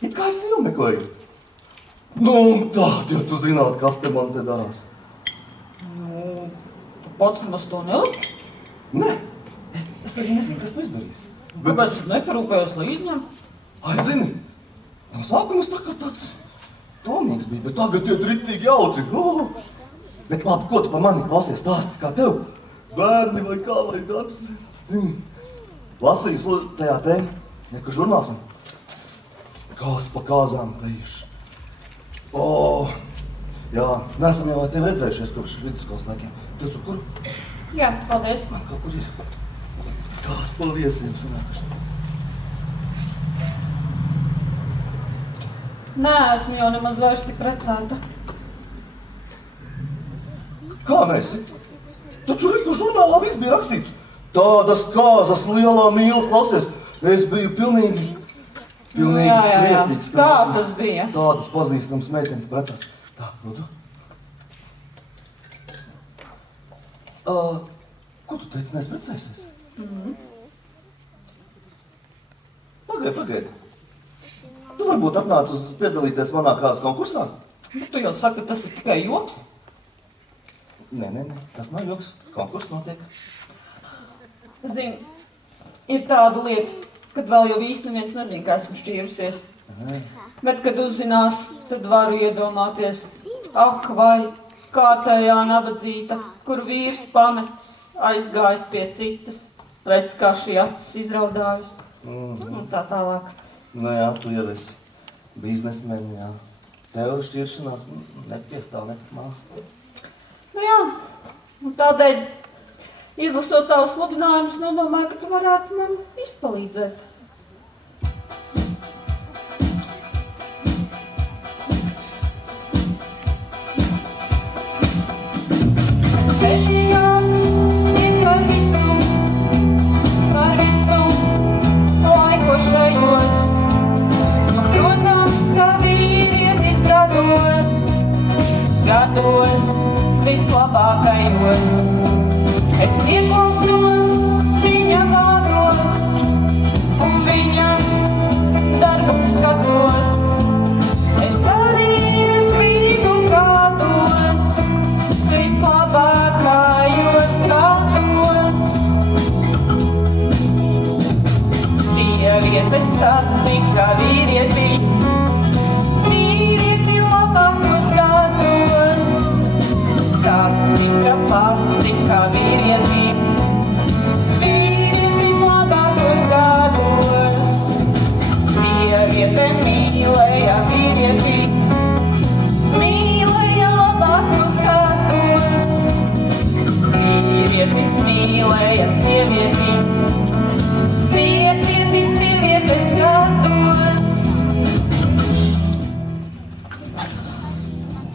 it kā es sev meklēju. Nu, tād, ja tu zināt, kas te man te darās. Nu, tu pats maz to neliki? Nē, es arī nezinu, kas tu izdarīsi. Kāpēc tu neparūpējos, lai izņem? Ai, zini, no sākuma es tā kā tāds domīgs biju, bet tagad iet ritīgi jautri. Bet labi, ko tu pa mani klausies stāsti, kā tev? Bērni vai kā, vai darbs? Lasīju tajā tēmā, ka žurnāls man kāds pa kāzām bijuši. Jā, nesam jau tevi redzējušies kopš vidusskolas laikiem. Tev cukuru? Jā, paldies. Man kaut kur ir. Kāds pa viesiem sanākuši. Nē, esmu jau nemaz vairs tik precēta. Kā neesi? Taču reku žurnālā viss bija rakstīts. Tādas kāzas lielā mīla, klausies. Es biju pilnīgi Jā. priecīgs. Kā tas bija? Tādas pazīstams meitenes precās. Tā, lūdzu. Ko tu teici, neesi precēsies? Pagaid. Tu varbūt atnāc uz piedalīties manā kāzas konkursā? Tu jau saki, ka tas ir tikai joks? Nē, tas nav joks. Konkurss notiek. Zini, ir tāda lieta, kad vēl jau īsti neviens nezin, ka esmu šķīrusies. Bet, kad uzzinās, tad varu iedomāties, ak vai kārtējā nabadzīta, kur vīrs pamets, aizgājis pie citas, redz, kā šī acis izraudājusi. Un tā tālāk. Nu jā, tu jau esi biznesmeni, jā. Tev šķiršanās nepiestāv netik maz. Nu jā, un tādēļ, izlasot tavus sludinājumus, nodomāju, ka tu varētu man izpalīdzēt. Spēcīgāks ir par visu laikošajos. Un, protams, ka vīrietis gados vislabākajos. Es ieklausos viņa vārdos un viņa darbu skatos. Es arī biju gados vislabākajos gados. Sievietes satika vīrieti labākos gados. Satika patika vīrieti labākos gados. Sieviete mīlēja vīrieti labākos gados. Vīrietis mīlēja sievieti sievietes gados.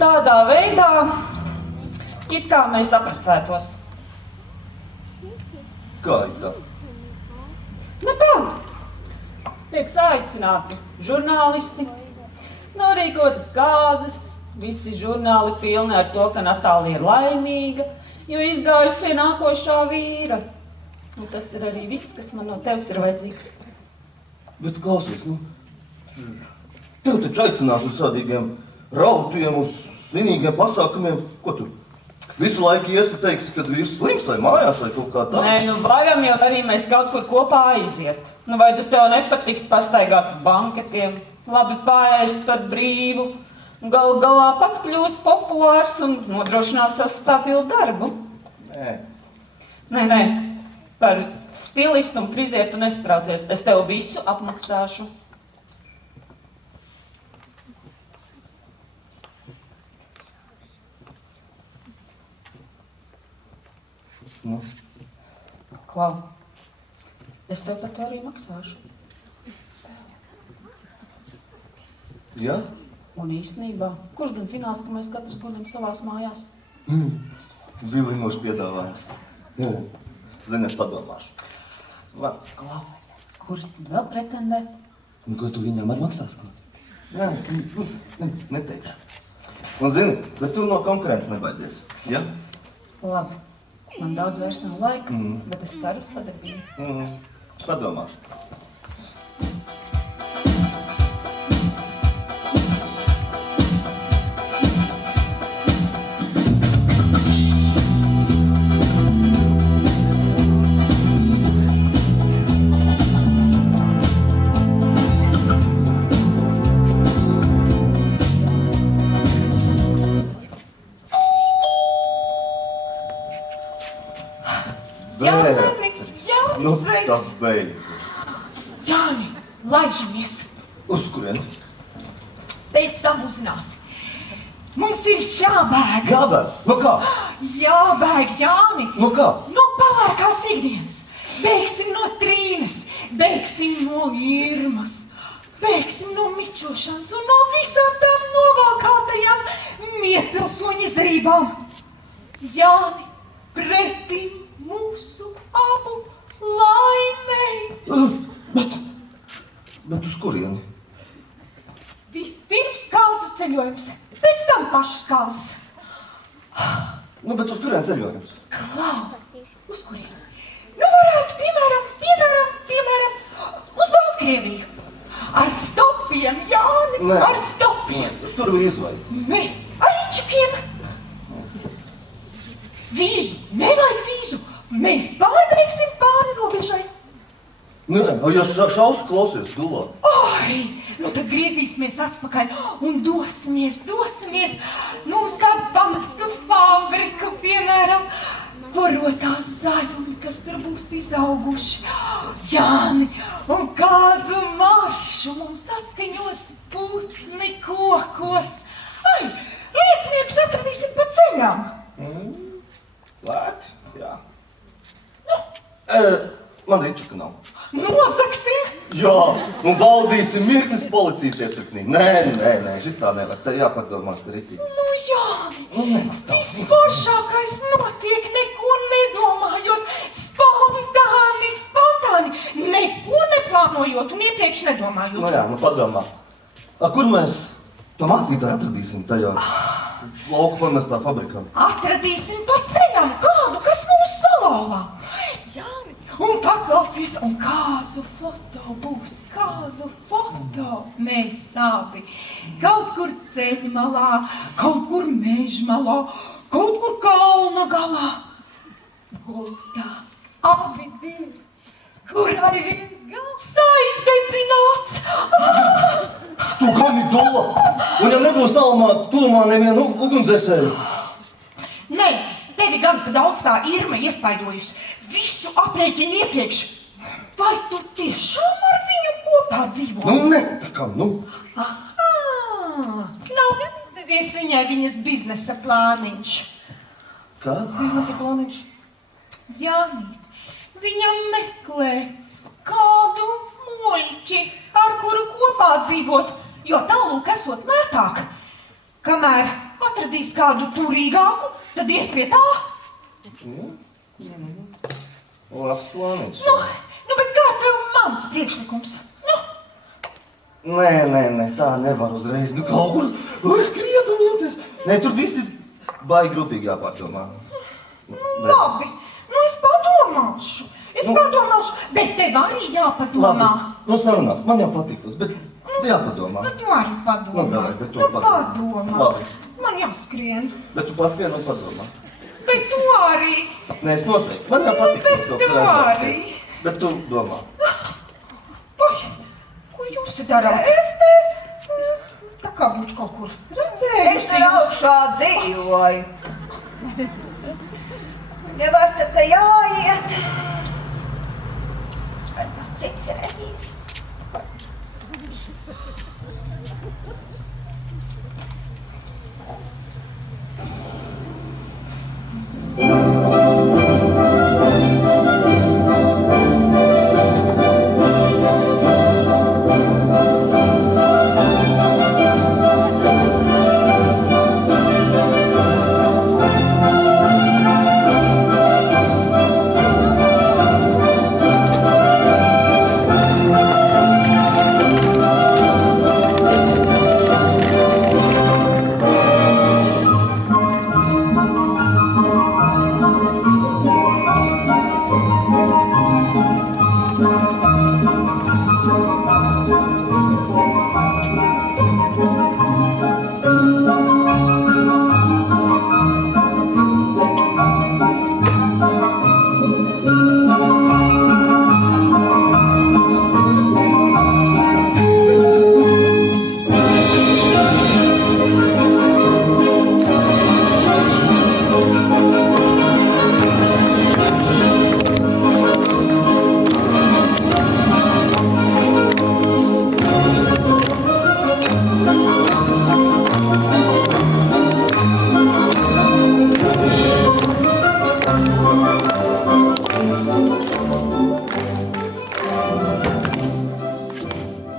Tādā veidā, it kā mēs apprecētos. Kā ir tā? Nu tā, tiek saicināti žurnālisti, norīkotas kāzes, visi žurnāli pilni ar to, ka Natālija ir laimīga, jo izgājusi pie nākošā vīra. Un tas ir arī viss, kas man no tevis ir vajadzīgs. Bet klausies, tev taču aicinās uz sādīgiem rautiem, uz svinīgiem pasākumiem. Ko tu visu laiku iesateiksi, kad vīrs slims vai mājās vai kaut kā tā? Nē, varam jau arī mēs kaut kur kopā aiziet. Vai tu tev nepatikt pastaigāt pa banketiem, labi paēst par brīvu, galu galā pats kļūst populārs un nodrošinās savu stabilu darbu? Nē, par stilistu un frizieru tu nestraucies. Es tev visu apmaksāšu. Klau, es tev par to arī maksāšu. Jā? Un īstenībā, kurš gan zinās, ka mēs katrs guļam savās mājās? Vilinošs piedāvājums. Zini, es padomāšu. Klau, kurš tad vēl pretendē? Ko tu viņam arī maksās? Jā, neteikšu. Un zini, bet tu no konkurences nebaidies, ja? Labi. Man daudz vairs nav laika, bet es ceru uz sadarbību. Padomāšu. Nu, tas beidzas. Jāni, laižamies. Uz kurieni? Pēc tam uzzināsi. Mums ir jābēg. Jābēg? No kā? Jābēg, Jāni. No kā? No pelēkās ikdienas. Bēgsim no Trīnes, bēgsim no Irmas, bēgsim no mičošanas un no visām tām novalkātajām mietpilsoņu izdarībām. Jāni, pretim mūsu abu laimei. Bet uz kurieni? Vispirms kāzu ceļojums, pēc tam pašas kāzas. Bet uz kurieni ceļojums? Klau, uz kurieni? Varētu, piemēram, uz Baltkrieviju. Ar stopiem, Jāni, Nē. ar stopiem. Tur vīzu vai? Nē, ar ričukiem. Vīzu, nevajag vīzu. Mēs pārbeigsim pāri robežai. Nē, ja šausmu klausies, gulā. Ai, tad griezīsimies atpakaļ un dosimies uz kādu pamestu fabriku, piemēram, korotās zaļumi, kas tur būs izauguši. Jāni, un kāzu maršu mums atskaņos putni kokos. Ai, lieciniekus atradīsim pa ceļām. Lēt, jā. Man ričuka nav. Nozaksim? Jā, un baudīsim mirklis policijas iecirknī. Nē, šitā nevar, te jāpadomā, ka ritīgi. Jāni, Nevar tā. visforšākais notiek, neko nedomājot, spontāni, neko neplānojot un iepriekš nedomājot. Jā, padomā. Kur mēs to mācītāju atradīsim tajā lauku pamestā fabrikā? Atradīsim pa ceļam kādu, kas mūs salauzā. Jāni, un paklausies, un kāzu foto būs, kāzu foto. Mēs abi kaut kur ceļmalā, kaut kur mežmalā, kaut kur kalna galā. Gultā, abi divi, kurai viens gals aizdedzināts. Tu gani domā, un ja nebūs tuvumā nevienu ugunsdzēsēju. Nē, tevi gan pa daudz tā Irma iespaidojusi. Visu aprēķini iepriekš. Vai tu tiešām ar viņu kopā dzīvo? Netakam. Nav gan izdevies viņai viņas biznesa plāniņš. Kāds biznesa plāniņš? Jānīt, viņa meklē kādu muļķi, ar kuru kopā dzīvot, jo tālūk esot lētāk. Kamēr atradīs kādu turīgāku, tad ies pie tā. Labs plāniņš. Bet kā tev mans priekšlikums? Nē, tā nevar uzreiz. Nu, kaut kur, lai skriet un jūties. Nē, tur visi baigi rūpīgi jāpārdomā. Labi, nu es padomāšu. Bet tev arī jāpadomā. Labi, nu sarunāts, man jau patiktos, bet jāpadomā. Nu, tu arī padomā. Nu, davai, bet to padomā. Labi, Man jāskrien. bet tu paskrien un padomā. Bet tu arī. Nē, es noteikti. Man jau patiktos kaut kur aizvērsties. Bet tu domā. Oi, ko jūs te darāt? Tā kā būtu kaut kur redzējusi. Es te augšā dzīvoju. Nevar te jāiet. Cik reizes.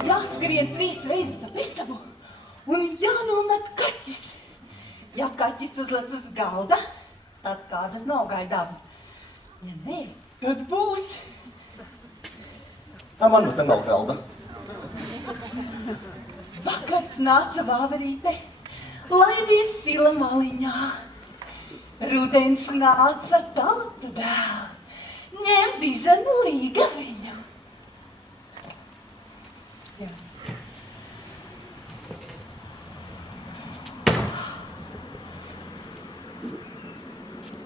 Jāskrien 3 reizes ap istabu un jānomet kaķis. Ja kaķis uzlec uz galda, tad kāzas nav gaidāmas. Ja nē, tad būs. Man nu te nav galda. Vakars nāca vāverīte, laidies sila maliņā. Rudens nāca tautu dēl, ņem dižanu līgaviņu.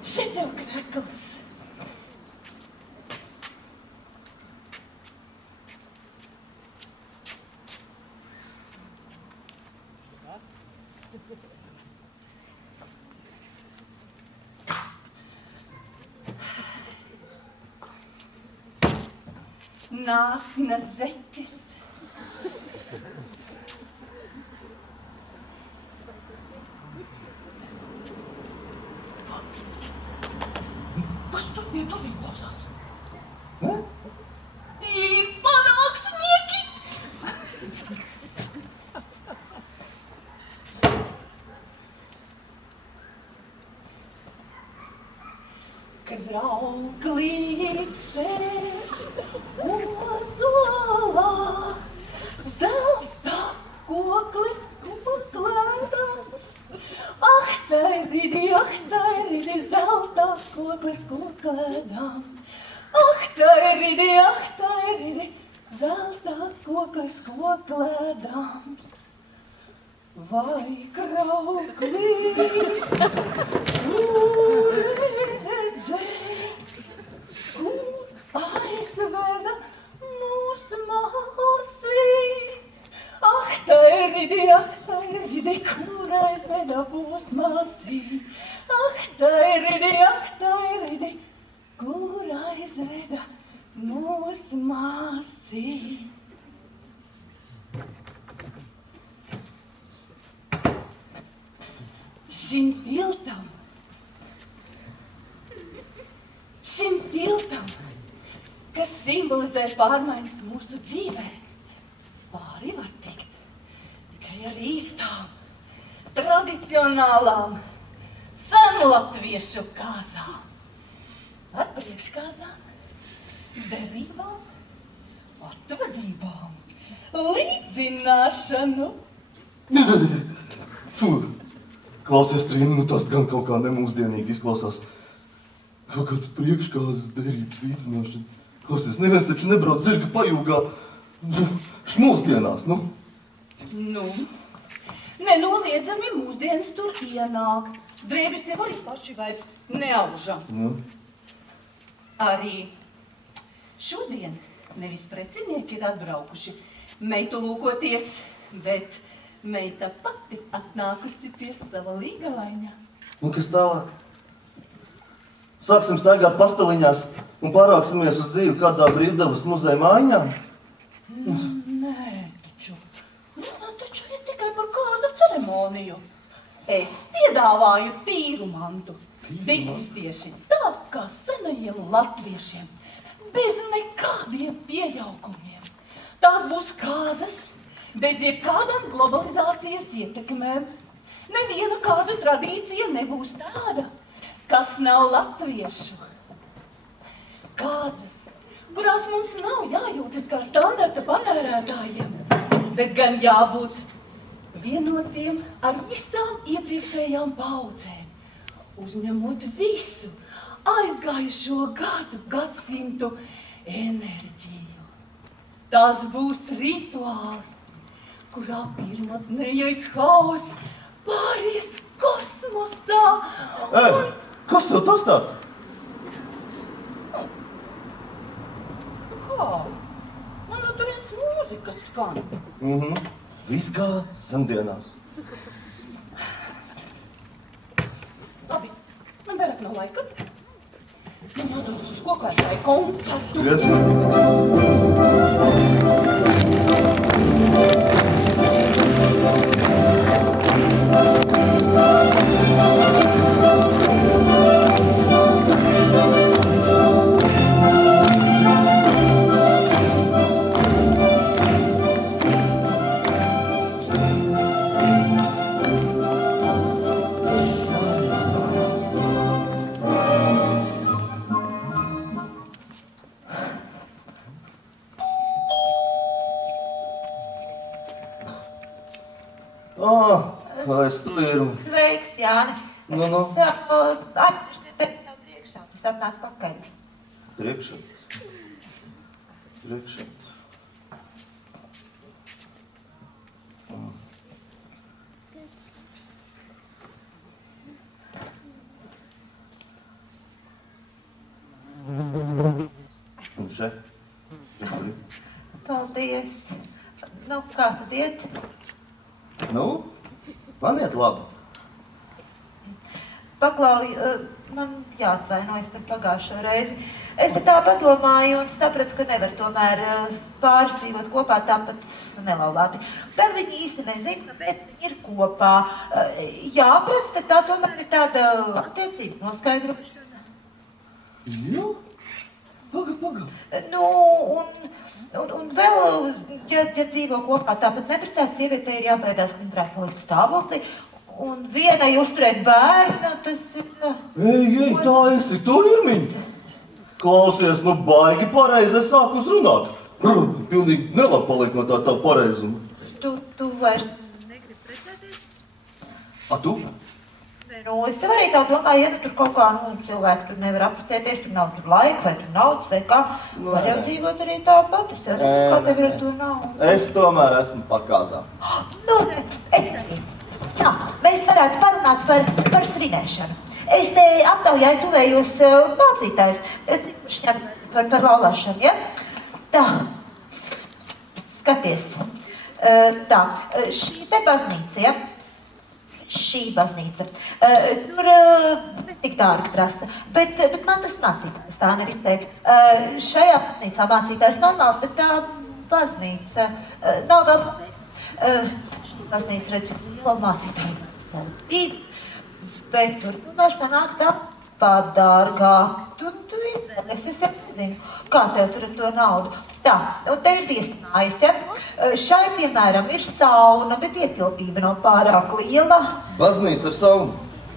Šeit tev krekls. Nākna zeķis. Kas tur pie durvīm klausās? Tie ir panāksnieki! Krauklīt sēž ozolā, zelta koklis koklēdams. Ah, tairidi, zelta koklis koklēdam. Ah, tairidi, zelta koklis koklēdams. Vai krauklīt, kur redzēji, kur aizveda mūsu māsī? Ah, tairidi, kur aizveda mūsu māsī? Ah, tairidi, kur aizveda mūsu māsī? Šim tiltam, kas simbolizē pārmaiņas mūsu dzīvē, pāri var tikt tikai ar īstām, tradicionālām, senlatviešu kāzām. Ar priekškāzām, derībām, atvadībām, līdzināšanu. Klausies, Trīni, nu tas gan kaut kā nemūsdienīgi izklausās. Kaut kāds priekškāzes derības līdzināšana. Klausies, neviens taču nebrauc zirga pajūgā šmūsdienās, nu? Nu, nenoliedzami mūsdienas tur ienāk. Drēbes jau arī paši vairs neaužam. Nu? Arī šodien nevis precinieki ir atbraukuši meitu lūkoties, bet meita pati atnākusi pie sava līgalaņa. Un kas tālāk? Sāksim staigāt pastaliņās un pārāksimies uz dzīvi kādā brīvdabas muzeja mājiņā? Nē, taču ir tikai par kāzu ceremoniju. Es piedāvāju tīru mantu. Viss tieši tā kā senajiem latviešiem, bez nekādiem pieļaukumiem. Tās būs kāzas, bez jebkādām globalizācijas ietekmēm. Neviena kāzu tradīcija nebūs tāda, kas nav latviešu. Kāzas, kurās mums nav jājūtas kā standarta patērētājiem, bet gan jābūt vienotiem ar visām iepriekšējām paudzēm, uzņemot visu aizgājušo gadsimtu enerģiju. Tas būs rituāls, kurā pirmotnējais hauss pāries kosmosā. Kas tev tas tāds? Kā? Man no turienes mūzika skan. Viss kā sendienās. Labi, man vairāk nav laika. Man jādodas uz kokāšai koncertu. Kā es tur ir? Sveiks, Jāni. Nu. Atpūšķi tevi savu priekšā, tas atnāc pakaļ. Priekšā. Un šeit? Paldies. Nu, kā tad iet? Nu, man iet labi. Paklau, man jāatvainojas par pagājušo reizi. Es te tā padomāju un sapratu, ka nevar tomēr pāris dzīvot kopā tāpat nelaulāti. Tad viņi īsti nezina, kāpēc viņi ir kopā. Jā, prets, tad tā tomēr ir tāda attiecība noskaidrošana. Jā? Paga. Nu, un vēl, ja dzīvo kopā tāpat neprecēta sieviete, ir jābaidās, ka viņa varētu palikt stāvoklī. Un vienai uzturēt bērnu, tas ir... Ei, tā esi, tu Irmiņ! Klausies, nu baigi pareizi, es sāku uzrunāt. Pilnīgi nevar palikt no tā pareizuma. Tu vairs negribi precēties? A tu? Nu, es jau arī tā domāju, ja nu tur kaut kā, cilvēki tur nevar apprecēties, tur nav tur laika, vai tur naudas, vai kā. Var jau dzīvot arī tāpat, es jau nezinu, kā tev ir ar to naudu. Es tomēr esmu pakāzā. Nu, es arī. Tā, mēs varētu parunāt par svinēšanu. Es te aptaujāju tuvējos mācītājus, cik par laulāšanu, ja? Tā, skaties. Tā, šī te baznīca, ja? Šī baznīca. Tur netik dārgi prasa, bet man tas mācītājs tā nevis teikt. Šajā baznīcā mācītājs normāls, bet tā baznīca nav vēl šī baznīca redz liela mācītāja saldīga, bet tur tomēr sanāk tā padārgāk. Tu izvēlies, es jau nezinu, kā tev tur ar to naudu. Tā, un te ir viesmājas, ja? Šai, piemēram, ir sauna, bet ietilpība nav pārāk liela. Baznīca ar saunu.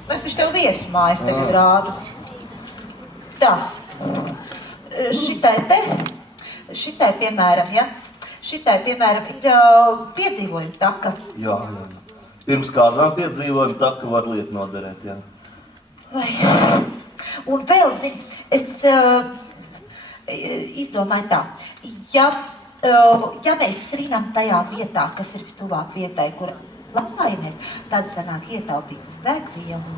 Es taču tev viesmājas tagad rādu. Tā, šitai, piemēram, ja? šitai, piemēram, ir piedzīvojuma taka. Jā. Pirms kāzām piedzīvojumi taka var lietu noderēt, jā. Vai. Un vēl, zini, es izdomāju tā, ja mēs svinam tajā vietā, kas ir vistuvāk vietai, kur labājamies, tad sanāk ietaupīt uz degvielu.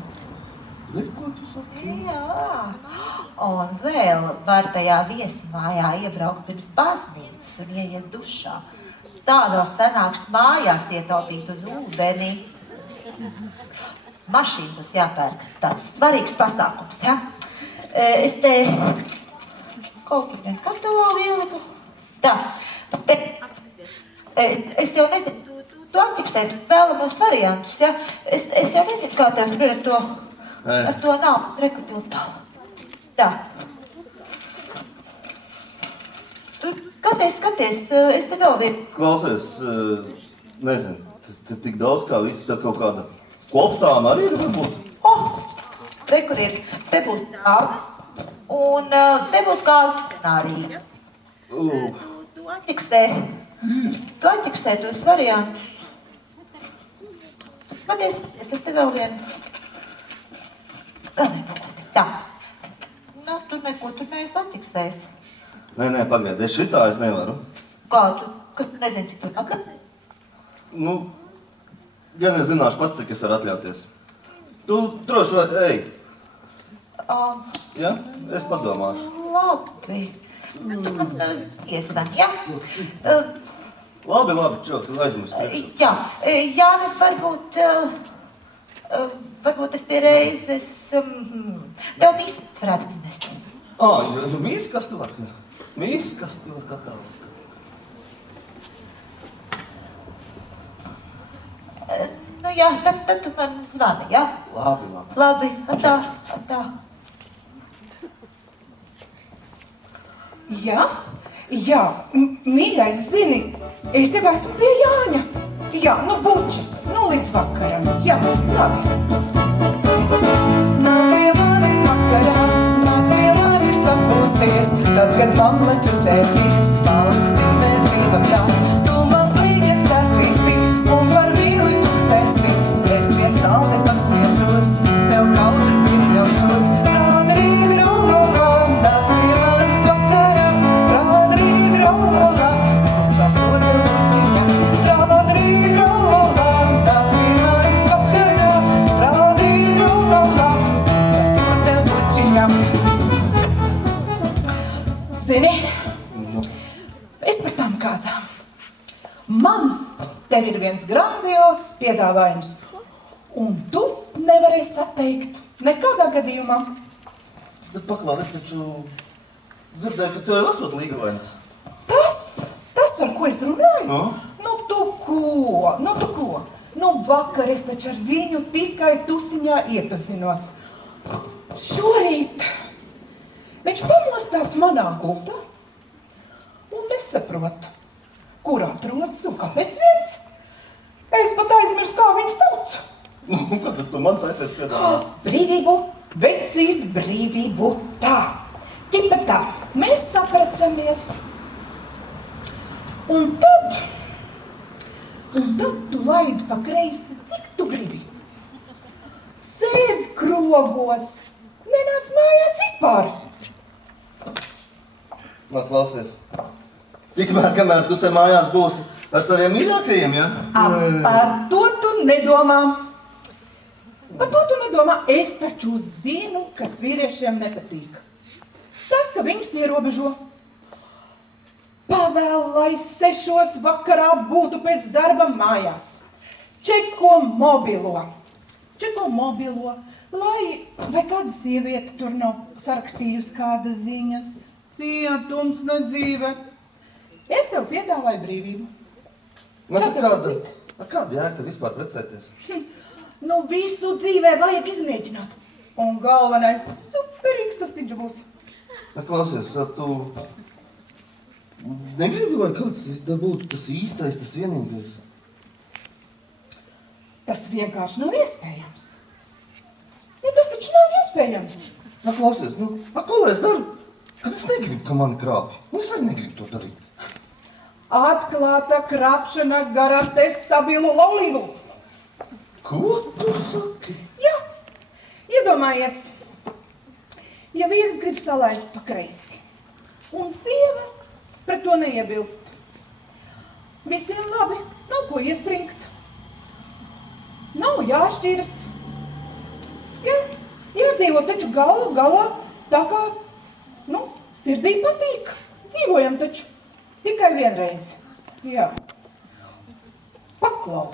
Ko tu saki? Jā, un vēl var tajā viesmājā iebraukt pirms baznīcas un ieiet dušā. Tā vēl sanāks mājās ietaupīt uz ūdeni. Mašīna būs jāpērk. Tāds svarīgs pasākums, ja? Es te kaut kur katalogu ieliku. Tā, es jau nezinu, tu atķiksēji vēlamos variantus, ja? Es jau nezinu, kā tās ar to nav rekapils galva. Tā. Skaties, es te vēl vienu. Klausies, nezinu, te tik daudz kā visi, tā kaut kāda koptāna arī ir varbūt. Re, kur ir, te būs tā, un te būs kāda scenārija. Tu atķiksē tos variantus. Skaties, es te vēl vienu. Tā. Nu, tu neko tur neesi atķiksējis. Nē, pagaidi, šitā es nevaru. Kā tu? Ka tu nezini, cik tur atļauties? Nu, ja nezināšu pats, cik es varu atļauties. Tu droši vai ej. Ja? Es padomāšu. Labi. Tu man iestādi, ja? Labi, čo, tu aizmirsti priekšā. Jā, Jāni, varbūt es pie reizes tev miskas varētu iznest. Miskas tu var? Miskas tu var katā. Nu jā, tad tu man zvani, ja? Labi. Labi, atā. Jā, mīļais, zini, es tev esmu pie Jāņa. Jā, nu bučas, nu līdz vakaram. Jā, labi. Nāc pie manis vakarā, nāc pie manis atpūsties, tad, kad mamma čučēties, paliksim mēs divatā. Tu man līņas stāstīsi, un par vīli čukstēsi, es viens saldi pasmiešos, tev kaut pirmļaušos. Rādrīvi rololā, nāc pie manis vakarā, rādrīvi rololā, uzstāv to tev ruķiņā. Rādrīvi rololā, nāc pie manis vakarā, rādrīvi rololā, Zini, es par tām kāzām. Man tev ir viens grandios piedāvājums, un tu nevarēsi atteikt nekādā gadījumā. Bet paklā, es taču dzirdēju, ka tev esot līgavains. Tas, ar ko es runāju? No? Nu tu ko? Nu vakar es taču ar viņu tikai tusiņā iepazinos. Šorīt viņš pamostās manā gultā un nesaprot, kur atrodas un kāpēc viens. Es pat aizmirsu, kā viņu sauc. Nu, kad tu man taisies piedāvāt? Brīvību, vecīt brīvību. Tā, ķipa tā, mēs sapracamies. Un tad tu laidi pa kreisi, cik tu gribi. Sēd krogos, nenāc mājās vispār. Klausies, tikmēr, kamēr tu te mājās būsi ar saviem mīļākajiem, ja? Par to tu nedomā. Es taču zinu, kas vīriešiem nepatīk. Tas, ka viņus ierobežo. Pavēl, lai 6 vakarā būtu pēc darba mājās. Čeko mobilo, vai kāda sieviete tur nav sarakstījusi kādas ziņas. Cietums, nedzīve. Es tev piedāvāju brīvību. Kāda jēga tev vispār precēties? Nu, visu dzīvē vajag izmēģināt. Un galvenais superīgs tusiņš būs. Klausies, tu negribi, lai kāds būtu tas īstais, tas vienīgais? Tas vienkārši nav iespējams. Tas taču nav iespējams. Klausies, ko lai es daru? Kad es negribu, ka mani krāpj. Es arī negribu to darīt. Atklāta krāpšana garantē stabilu laulību. Ko tu saki? Jā, iedomājies, ja vīrs grib salaist pa kreisi, un sieva pret to neiebilst. Visiem labi, nav ko iespringt. Nav jāšķiras. Jā, jādzīvo taču galu galā, tā kā, sirdī patīk. Dzīvojam taču tikai vienreiz. Jā. Paklau,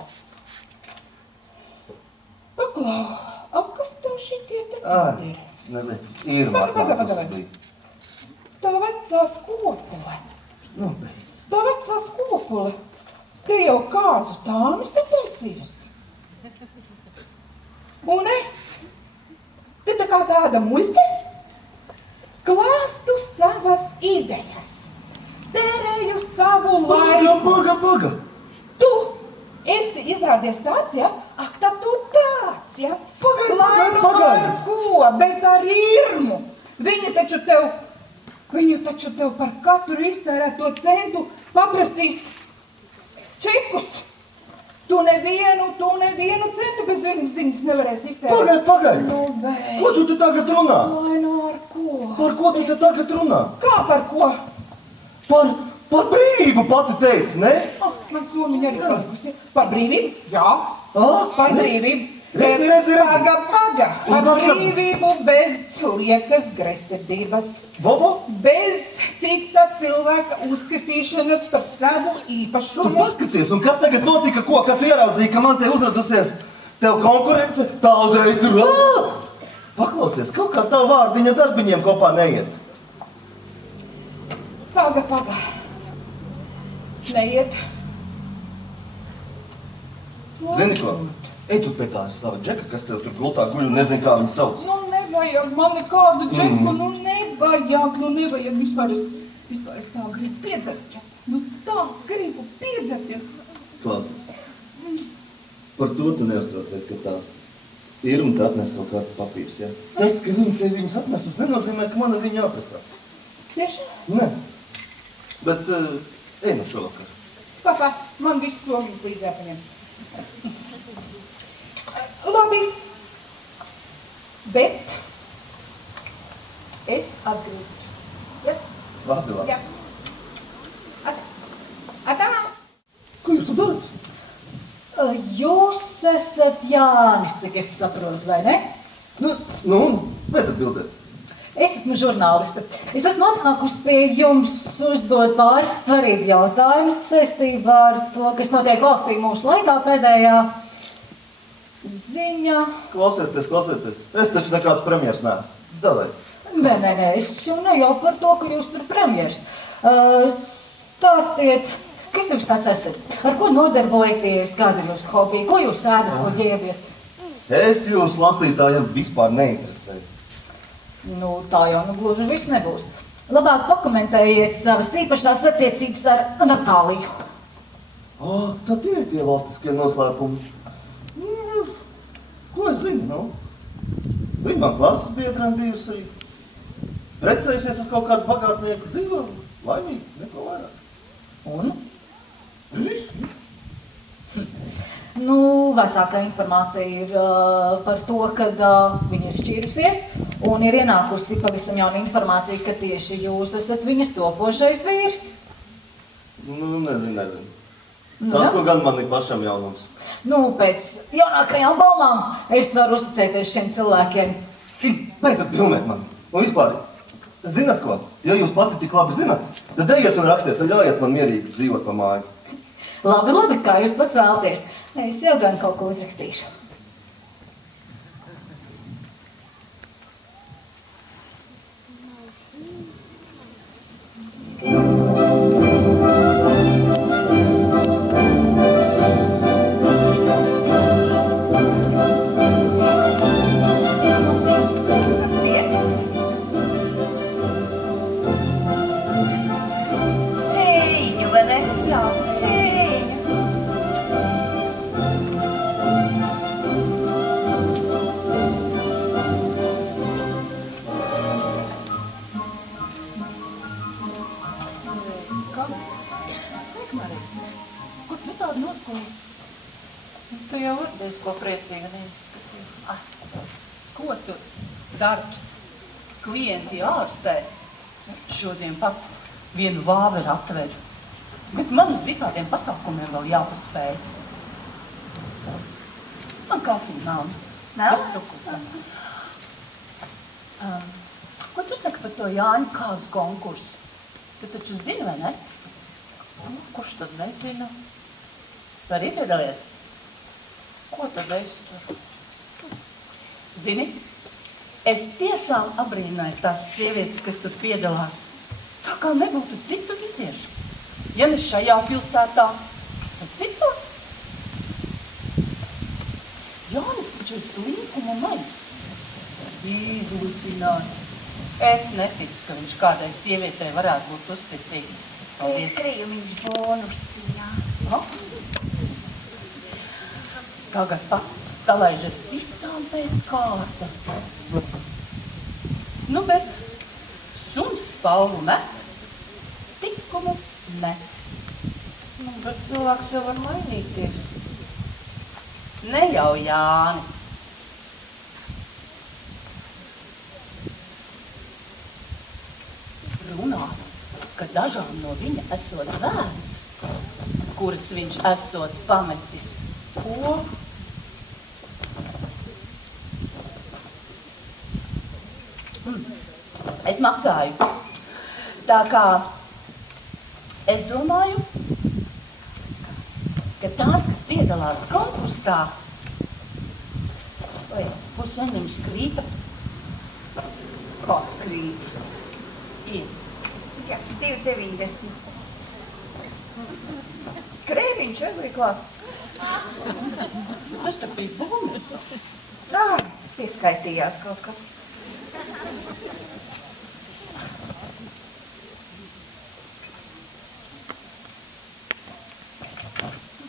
kas tev šitie te tādi ir? Ir Paga. Tā vecā skopule. Nu, beidz. Tā vecā skopule. Te jau kāzu tāmi sataisījusi. Un es, te tā kā tāda muļķe, klāstu savas idejas, tērēju savu laiku. Paga. Tu esi izrādies tāds, ja? Ak, tad tu tāds, ja? Pagaidi. Par ko? Bet ar Irmu. Viņa taču tev par katru iztērēto centu paprasīs čekus. Tu nevienu centu bez viņas ziņas nevarēsi iztērēt. Pagaidi. Nu, bet... Ko tu te tagad runā? Vai nu ar ko? Par ko tu te tagad runā? Kā par ko? Par brīvību pati teici, ne? Man somiņa arī palikusi. Par brīvību? Jā. Par brīvību. Redzi. Paga. Par brīvību bez liekas gresidības. Bobo? Bez cita cilvēka uzskatīšanas par savu Tu īpašumu. paskaties, un kas tagad notika, ko, kad tu ieraudzīji, ka man te uzradusies tev konkurence, tā uzreiz tur. Paklausies, kaut kā tā vārdiņa darbiņiem kopā neiet. Paga. Neiet. Zini ko? Ej tu pie tā sava džeka, kas tev tur gultā guļ un nezinu, kā viņu sauc. Nevajag man nekādu džeku, nevajag. Vispār es tā gribu piedzerties. Tā gribu piedzerties. Klausies. Par to tu neuztraucies, ka tā Irma te atnes kaut kāds papīrs, ja? Tas, ka viņa te viņus atnesus, nenozīmē, ka man ar viņu jāprecās. Tieši? Nē. Bet ej nu šovakar. Papa, man visu somiņas līdz jāpaņem. Labi. Bet es atgriezīšos. Ja? Labi. Jā. Atā. Ko jūs tu darat? Jūs esat Jānis, cik es saprotu, vai ne? Bez atbildēt. Es esmu žurnāliste. Es esmu atnākusi pie jums uzdot pāris svarīgi jautājumus saistībā ar to, kas notiek valstī mūsu laikā pēdējā ziņa. Klausieties. Es taču nekāds premjers neesmu. Davai. Nē, es jau ne jau par to, ka jūs tur premjers. Stāstiet, kas jūs pats esat? Ar ko nodarbojaties? Kāda ir jūsu hobija? Ko jūs ēdat, ko ģēbiet? Es jūs lasītājiem vispār neinteresēju. Tā jau gluži viss nebūs. Labāk pakomentējiet savas īpašās attiecības ar Natāliju. Tad tie valstiskie noslēpumi. Ko es zinu, Viņa man klases biedrēm bijusi. Precējusies uz kaut kādu bagātnieku dzīvo. Laimīgi, neko vairāk. Un? Viss. Vecākā informācija ir par to, ka viņa ir šķīrusies, un ir ienākusi pavisam jauna informācija, ka tieši jūs esat viņas topošais vīrs. Nezinu. Tas gan man ir pašam jaunums. Pēc jaunākajām baumām es varu uzticēties šiem cilvēkiem. Beidzat filmēt mani. Un vispār, zināt ko? Ja jūs pati tik labi zināt, tad ejiet un rakstiet, tad ļaujiet man mierīgi dzīvot pa māju. Labi, kā jūs pats vēlaties. Es jau gan kaut ko uzrakstīšu. Tēņu, vai ne? Jā. Tēņu. Tu jau vardies, ko priecīga neizskaties. Ko tur? Darbs. Klienti ārstē. Šodien pat vienu vāveru atvedu. Bet man uz visādiem pasākumiem vēl jāpaspēj. Man kafija nav. Nav? Ko tu saki par to Jāņu kāzu konkursu? Tu taču zini, vai ne? Kurš tad nezina? Tu arī piedalies? Ko tad es tur? Zini, es tiešām abrīnoju tās sievietes, kas tur piedalās. Tā kā nebūtu citu vīriešu. Ja ne šajā pilsētā, tad citos. Jānis taču ir slīkuma maiss. Izlutināts. Es neticu, ka viņš kādai sievietei varētu būt uzticīgs. Paldies. Krījumiņš bonus, jā. No? Tagad pat salaiž ar visām pēc kārtas. Nu, bet suns spalvu met, tikumu ne. Nu, bet cilvēks jau var mainīties. Ne jau Jānis. Runā, ka dažām no viņa esot bērns, kuras viņš esot pametis. Ko? Es maksāju. Tā kā es domāju, ka tās, kas piedalās konkursā, vai pusvaņams krīta, Kāds krīt? ir. Jā, 2,90. Krēviņš arī klāt. Tas te bija bonus. Pieskaitījās kaut kā.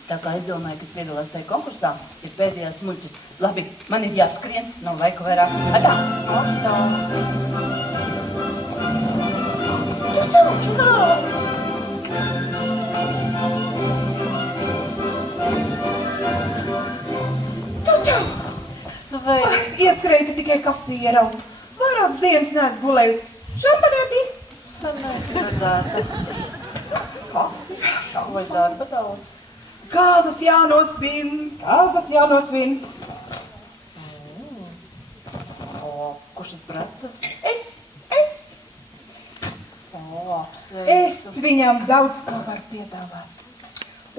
Tā kā es domāju, kas piedalās tajā konkursā, ir pēdējās muļķis. Labi, man ir jāskrien, nav laika vairāk. Atā! Atā! Čau! Čau! Sveiki! Ieskrēja tikai kafiju ieraut. Vairākas dienas neesmu gulējusi. Šampadētī! Sen neesi redzēta. Vai darba daudz? Kāzas jānosvin, kāzas jānosvin. Kurš ir preces? Es Apsveicu. viņam daudz ko varu piedāvāt.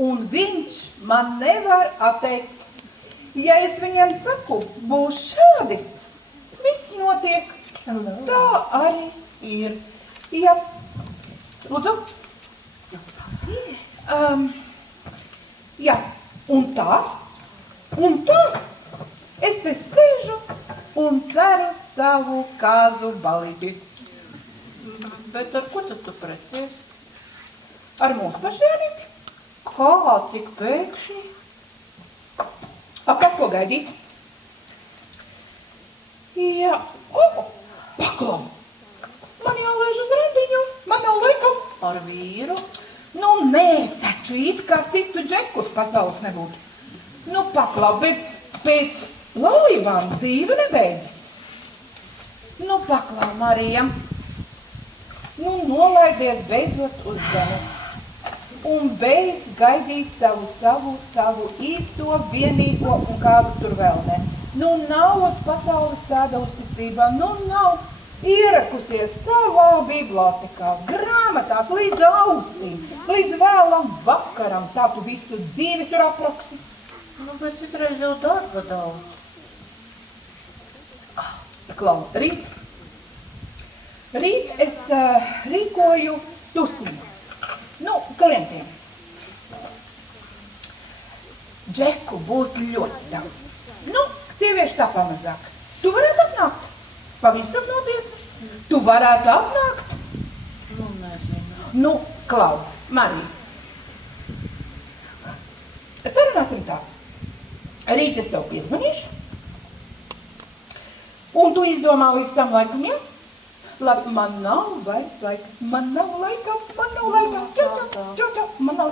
Un viņš man nevar atteikt. Ja es viņam saku, būs šādi, viss notiek. Tā arī ir. Jā. Lūdzu. Jā, un tā. Es te sēžu un ceru savu kāzu balīti. Bet ar ko tad tu precies? Ar mūsu pašienīti. Kā tik pēkšņi? Kas ko gaidīt? Jā, paklau. Man jālaiž uz rendiņu, man nav laika. Ar vīru? Nu, nē, taču it kā citu džekus pasaules nebūtu. Nu, paklau, pēc laulībām dzīve nebeidzas. Nu, paklau, Marija. Nu, nolaidies beidzot uz zemes. Un beidz gaidīt tavu savu īsto, vienīgo un kādu tur vēl ne. Nu, nav uz pasaules tāda uzticība, nu, nav ierakusies savā bibliotekā, grāmatās līdz ausīm, līdz vēlam vakaram, tā tu visu dzīvi tur apraksi. Nu, bet citreiz jau darba daudz. Klau, rīt es rīkoju tusiņu. Nu, klientiem. Džeku būs ļoti daudz. Nu, sieviešu tā pamazāk. Tu varētu atnākt? Pavisam nopietni. Tu varētu atnākt? Nu, nezinu. Nu, Klau, Marija. Sarunāsim tā. Rīt es tev piezvanīšu. Un tu izdomā līdz tam laikam, ja? Labi, man nav vairs laika. Man nav laika. Čau, man nav.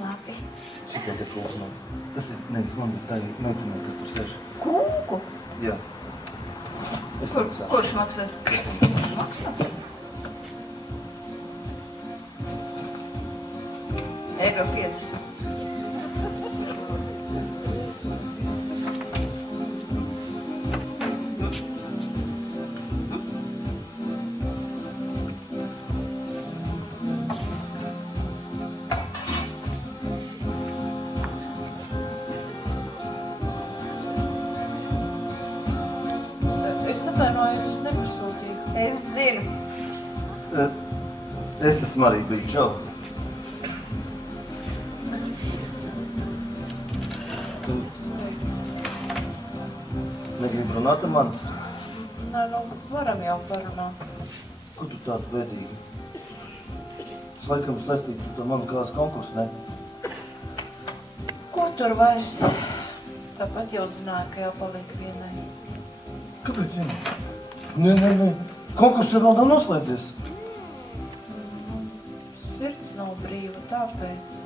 labi. Šitai te kūku man. Tas ir nevis man, bet tā ir meitenē, kas tur sēž. Kūku? Jā. Es samaksāšu. Kurš maksā? Maksā? Eiro 50. Es atvainojos, es nepasūtīju. Es zinu. Es esmu arī bijis, čau. Negribu runāt ar mani? Nē, nu, varam jau parunāt. Ko tu tādu bēdīgi? Tas laikam saistīts ar to manu kāzu konkursu, ne? Ko tur vairs? Tāpat jau zināju, ka jāpaliek vienai. Kāpēc vienai? Nē. Konkurss jau vēl nav noslēdzies. Sirds nav brīva, tāpēc.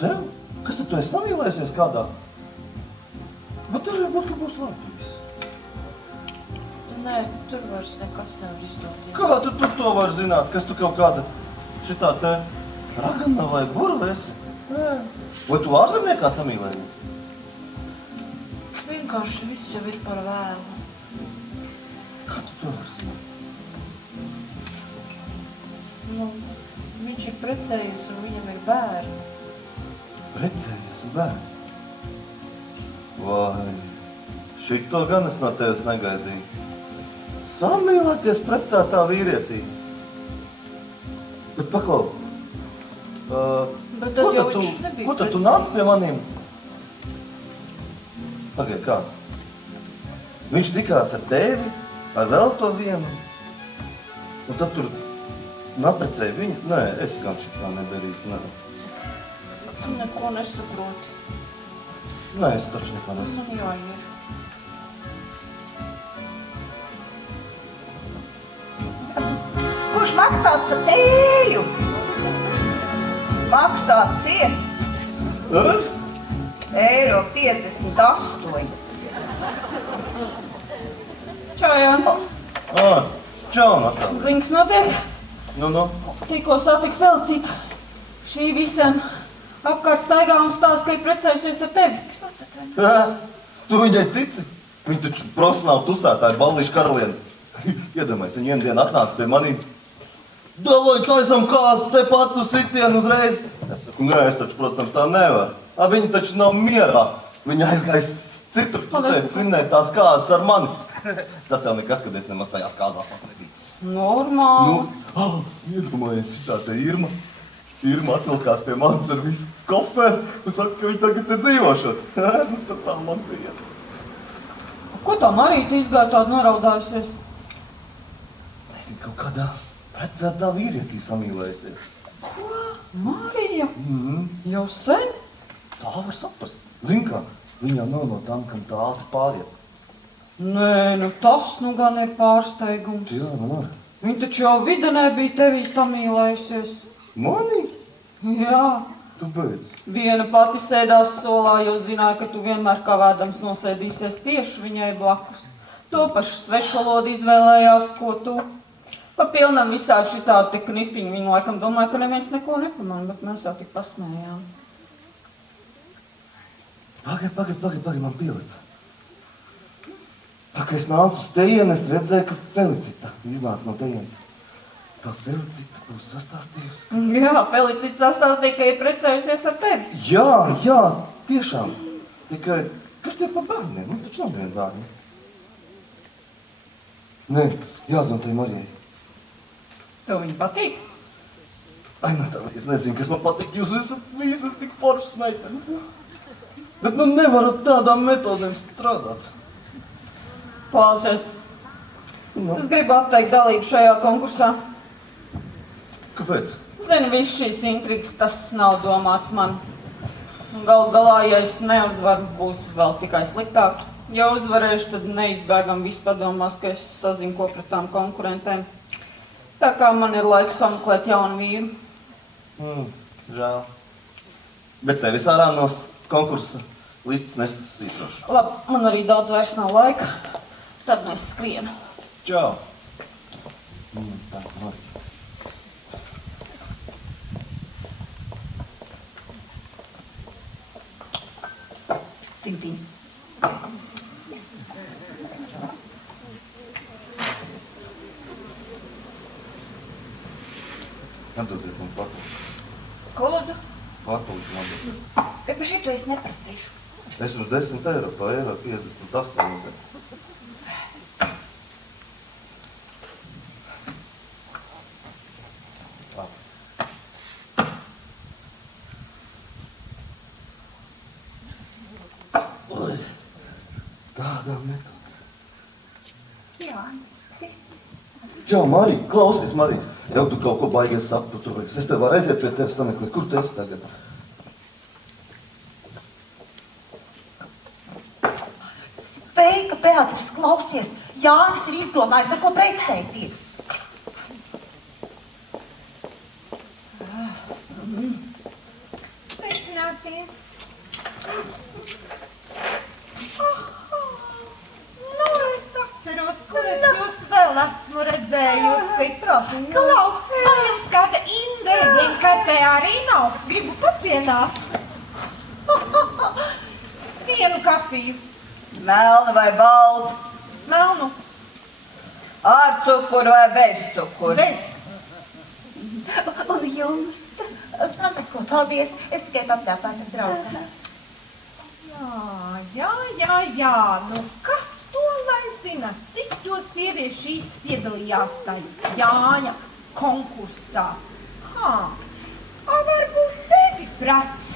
Tev? Kas tad tu esi samīlējusies kādā? Bet tev jau būt, ka būs laipības. Nē, tur vairs nekas nevar izdoties. Kā tu to var zināt? Kas tu kaut kāda šitā te ragana vai burva esi? Nē. Vai tu ārzemniekā samīlējies? Vienkārši viss jau ir par vēlu. Kā tu to var zināt? Nu, viņš ir precējies un viņam ir bērni. Precējies bērni? Vai, šito gan es no tevis negaidīju. Samīlēties precētā vīrietī. Bet paklau, Bet tad jau viņš nebija ko tad tu precējies. nāc pie maniem? Pagaid, kā? Viņš tikās ar tevi, ar vēl to vienu, un tad tur naprecēja viņu? Nē, es gan šitā nedarītu, nē. Tu neko nesaproti. Nē, es taču nekā nesaku. Man jāiet. Kurš maksās par tēju? Maksā ciet. Es? Eiro 58. Čau, Jāna. Čau, Natālija. Zini, kas notiek? Nu. Tikko satiku Felicītu. Šī visiem apkārt staigā un stāsta, ka ir precējusies ar tevi. Tu viņai tici? Viņa taču profesionāli tusētāja ballīšu karalieni. Iedomājies, viņa vienu dienu atnāca pie manī. Daloj, taisam kāzas, tepat uz sitienu uzreiz. Es saku, nē, es taču, protams, tā nevaru. Viņa taču nav mierā. Viņa aizgājas citur pusēt svinēt tās kāzas ar mani. Tas jau nekas, kad es nemaz tajās kāzās pats nebiju. Normāli. Iedomājies, šitā te Irma. Irma atvilkās pie manis ar visu koferu un saka, ka viņa tagad te dzīvošot. Nu, tad tā man bija. Ko tā Marīta izgāja tādu noraudājusies? Nezinu, kaut kādā precētā vīrietī samīlējusies. Ko? Marija? Jau sen? Tā var saprast. Zini kā, viņa nav no tām, kam tā ātri pāriet. Nē, nu tas nu gan ir pārsteigums. Jā, nu. Viņa taču jau videnē bija tevī samīlējusies. Mani? Jā. Tu beidz. Viena pati sēdās solā, jo zināja, ka tu vienmēr kā vēdams nosēdīsies tieši viņai blakus. To pašu svešvalodu izvēlējās, ko tu. Pa pilnam visādi šitādi te knifiņi. Viņa laikam domāja, ka neviens neko nepamanā, bet mēs jau tik pasmējām. Pagaid, man pielica. Tā kā es nācu uz tejienu, es redzēju, ka Felicita iznāca no tejienes. Tā Felicita būs sastāstījusi. Jā, Felicita sastāstīja, ka ir precējusies ar tevi. Jā, tiešām. Tikai, kas tiek par bērniem? Nu, taču nav vien bērni. Nē, jāzvan tai Marijai. Tev viņa patīk? Ai, Natālija, es nezinu, kas man patīk. Jūs esat visas tik foršas meitenes. Bet nu nevarat tādām metodēm strādāt. Klausies, Nu, es gribu apteikt dalību šajā konkursā. kāpēc? Zini, viss šīs intrigas, tas nav domāts man. Galu galā, ja es neuzvaru, būs vēl tikai sliktāk. Ja uzvarēšu, tad neizbēgam viss padomās, ka es sazinu ko pret tām konkurentēm. Tā kā man ir laiks pameklēt jaunu vīru. Žēl. Bet tevis ārā no konkursa listas nesasītoši. Labi, man arī daudz vairs nav laika. Tad mēs skrienam. Čau. Tā, Marija. Simtiņ. Atdodiet man pārpaliku. Ko lūdzu? Pārpaliku man atdodiet. Bet par šito es neprasīšu. Es uz 10 eiro, pa eiro 58. Tādām netādām. Jā. Čau, Marija, klausies, Marija. Jau tu kaut ko baigies saputuvēs. Es tev varu aiziet pie tevis sameklēt. Kur tu esi tagad? Sveika, Beatrice, klausies. Jānis ir izdomājis, ar ko precēties. Sveicināti! Nu, es atceros, kur es jūs vēl esmu redzējusi. Klau, vai jums kāda indēļiņa kartē arī nav? Gribu pacienāt. Vienu kafiju. Melna vai balta? Melnu. Ar cukuru vai bez cukuru? Bez. Un jums? Man neko, paldies. Es tikai papļāpāju ar draudzeni. Jā. Nu, kas to lai zina? Cik to sieviešu īsti piedalījās tais Jāņa konkursā? Varbūt tevi prats.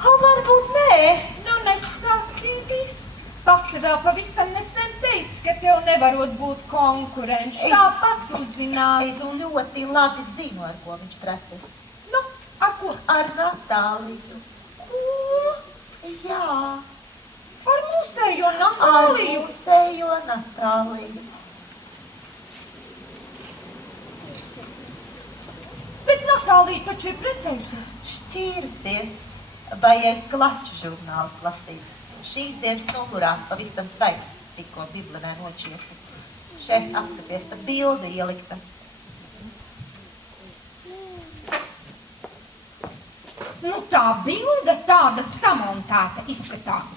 Varbūt nē. Nu, nesaki viss. Pati vēl pavisam nesen teici, ka tev nevarot būt konkurenci. Tāpat uzzinās. Es ļoti labi zinu, ar ko viņš preces. Nu, ar ko? Ar Natāliju. Ko? Jā. Ar mūsējo Ar Natāliju? mūsējo Natāliju. Bet Natālija taču ir precējusies. Šķīrusies. Vajag klaču žurnālus lasīt. Šīs dienas numurā pavisam svaigs tikko Biblenē nočiesi. Šeit apskaties, ta bilde ielikta. Nu, tā bilde tāda samontēta izskatās.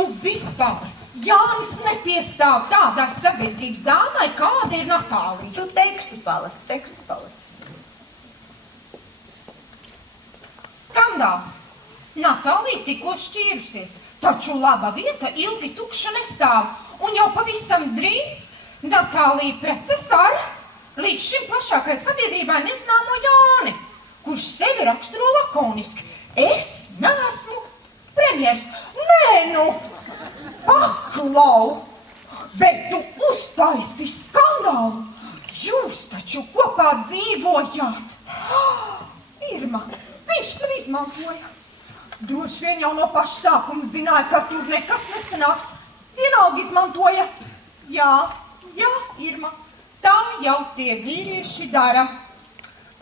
Un vispār Jānis nepiestāv tādā sabiedrības dāmai, kāda ir Natālija. Tu tekstu palast. Skandāls! Natālija tikko šķīrusies, taču laba vieta ilgi tukša nestāv. Un jau pavisam drīz Natālija preces ar līdz šim plašākai sabiedrībai nezināmo Jāni, kurš sevi raksturo lakoniski. Es neesmu premjers. Nē, nu, paklau! Bet tu uztaisi skandālu! Jūs taču kopā dzīvojāt! Irma, viņš to izmantoja. Droši vien jau no paša sākuma zināja, ka tur nekas nesanāks. Vienalga izmantoja. Jā, Irma, tā jau tie vīrieši dara.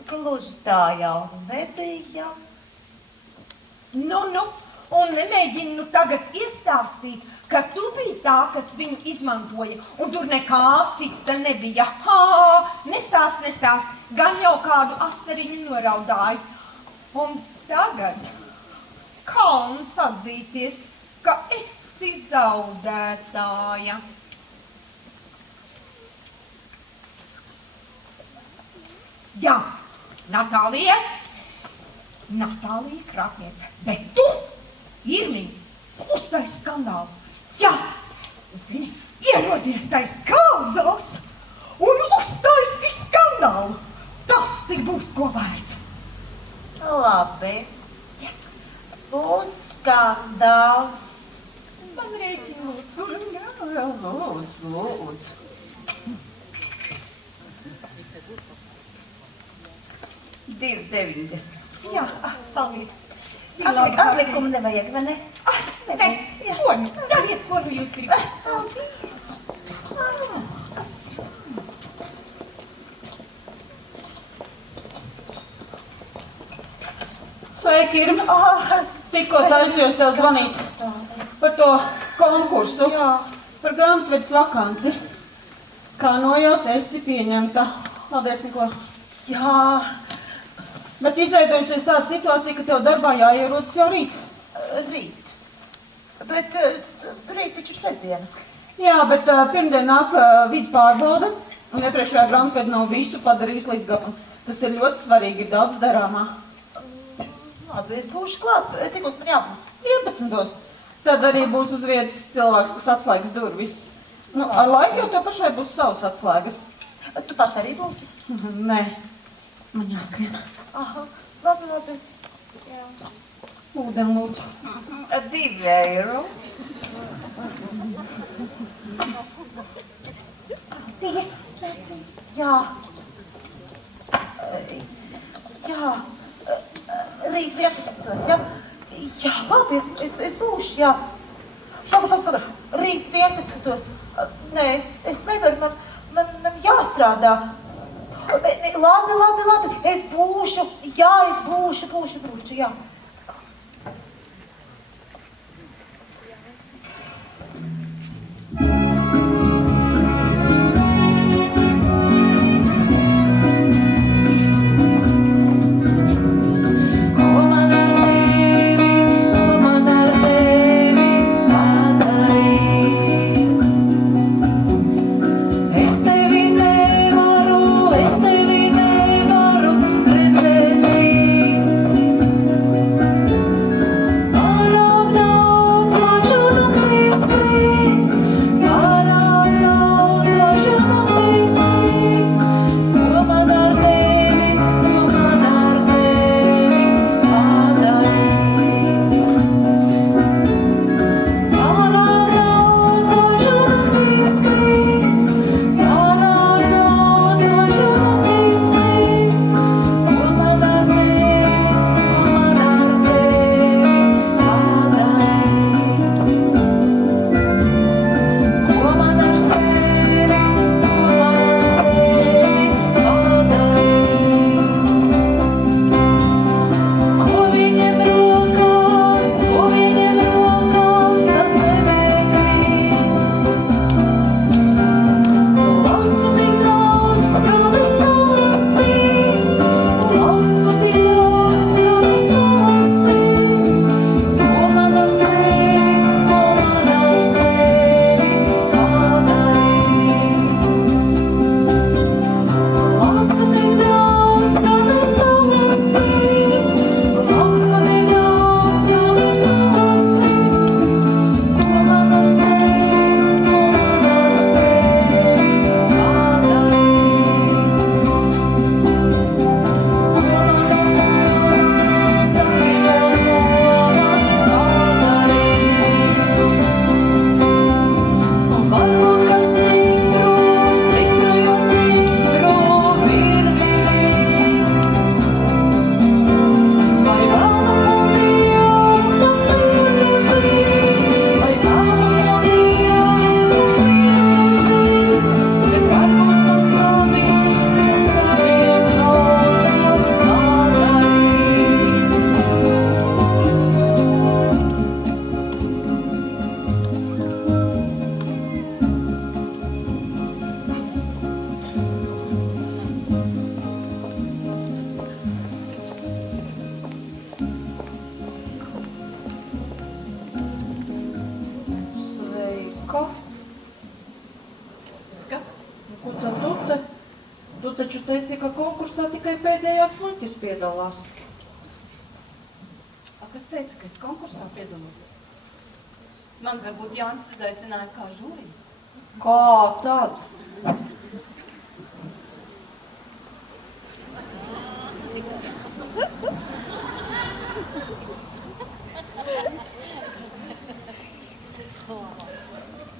Gluži tā jau nebija. Nu, un nemēģini nu tagad iestāstīt, ka tu biji tā, kas viņu izmantoja, un tur nekā cita nebija. Nestāst, gan jau kādu asariņu noraudāju. Un tagad kauns atzīties, ka esi zaudētāja. Jā, Natālija krāpniece, bet tu, Irmiņ, uztais skandālu. Jā, zini, ierodies tais kāzals un uztaisi skandālu. Tas tik būs ko vērts. Labi. Būs skandāls. Man rēķina lūdzu. Jā, lūdzu. 2,90. Jā, paldies. Atlikumu nevajag, vai ne? Nē, ko nu? Dariet, ko nu jūs gribat. Sveiki, Irma. Tikko taisījos tev zvanīt par to konkursu. Par grāmatvedis vakanci. Kā nojaut, esi pieņemta. Paldies, Niko. Jā. Bet izveidojusies tāda situācija, ka tev darbā jāierodas jau rīt. Rīt. Bet rīt taču ir sestdiena. Jā, bet pirmdien nāk vidu pārbauda, un iepriekšējā grāmatvedi nav visu padarījusi līdz galam. Tas ir ļoti svarīgi, ir daudz darāmā. Labi, es būšu klāt. Cikos man jābūt? 11. Tad arī būs uz vietas cilvēks, kas atslēgas durvis. Nu, ar laiku jau tev pašai būs savas atslēgas. Tu pats arī būsi? Nē, man jāskrien. Aha, labi. Jā. Ūdeni lūdzu. 2 eiro. Jā. Jā. Rīt 11. Ja? Jā, labi, es būšu, jā. Pagad. Rīt 11. Nē, es nevaru, man jāstrādā. Labi, es būšu, jā, es būšu, jā. Tu taču teici, ka konkursā tikai pēdējās muļķis piedalās. Kas teica, ka es konkursā piedalos? Man varbūt Jānis uzaicināja kā žūriju. Kā tad?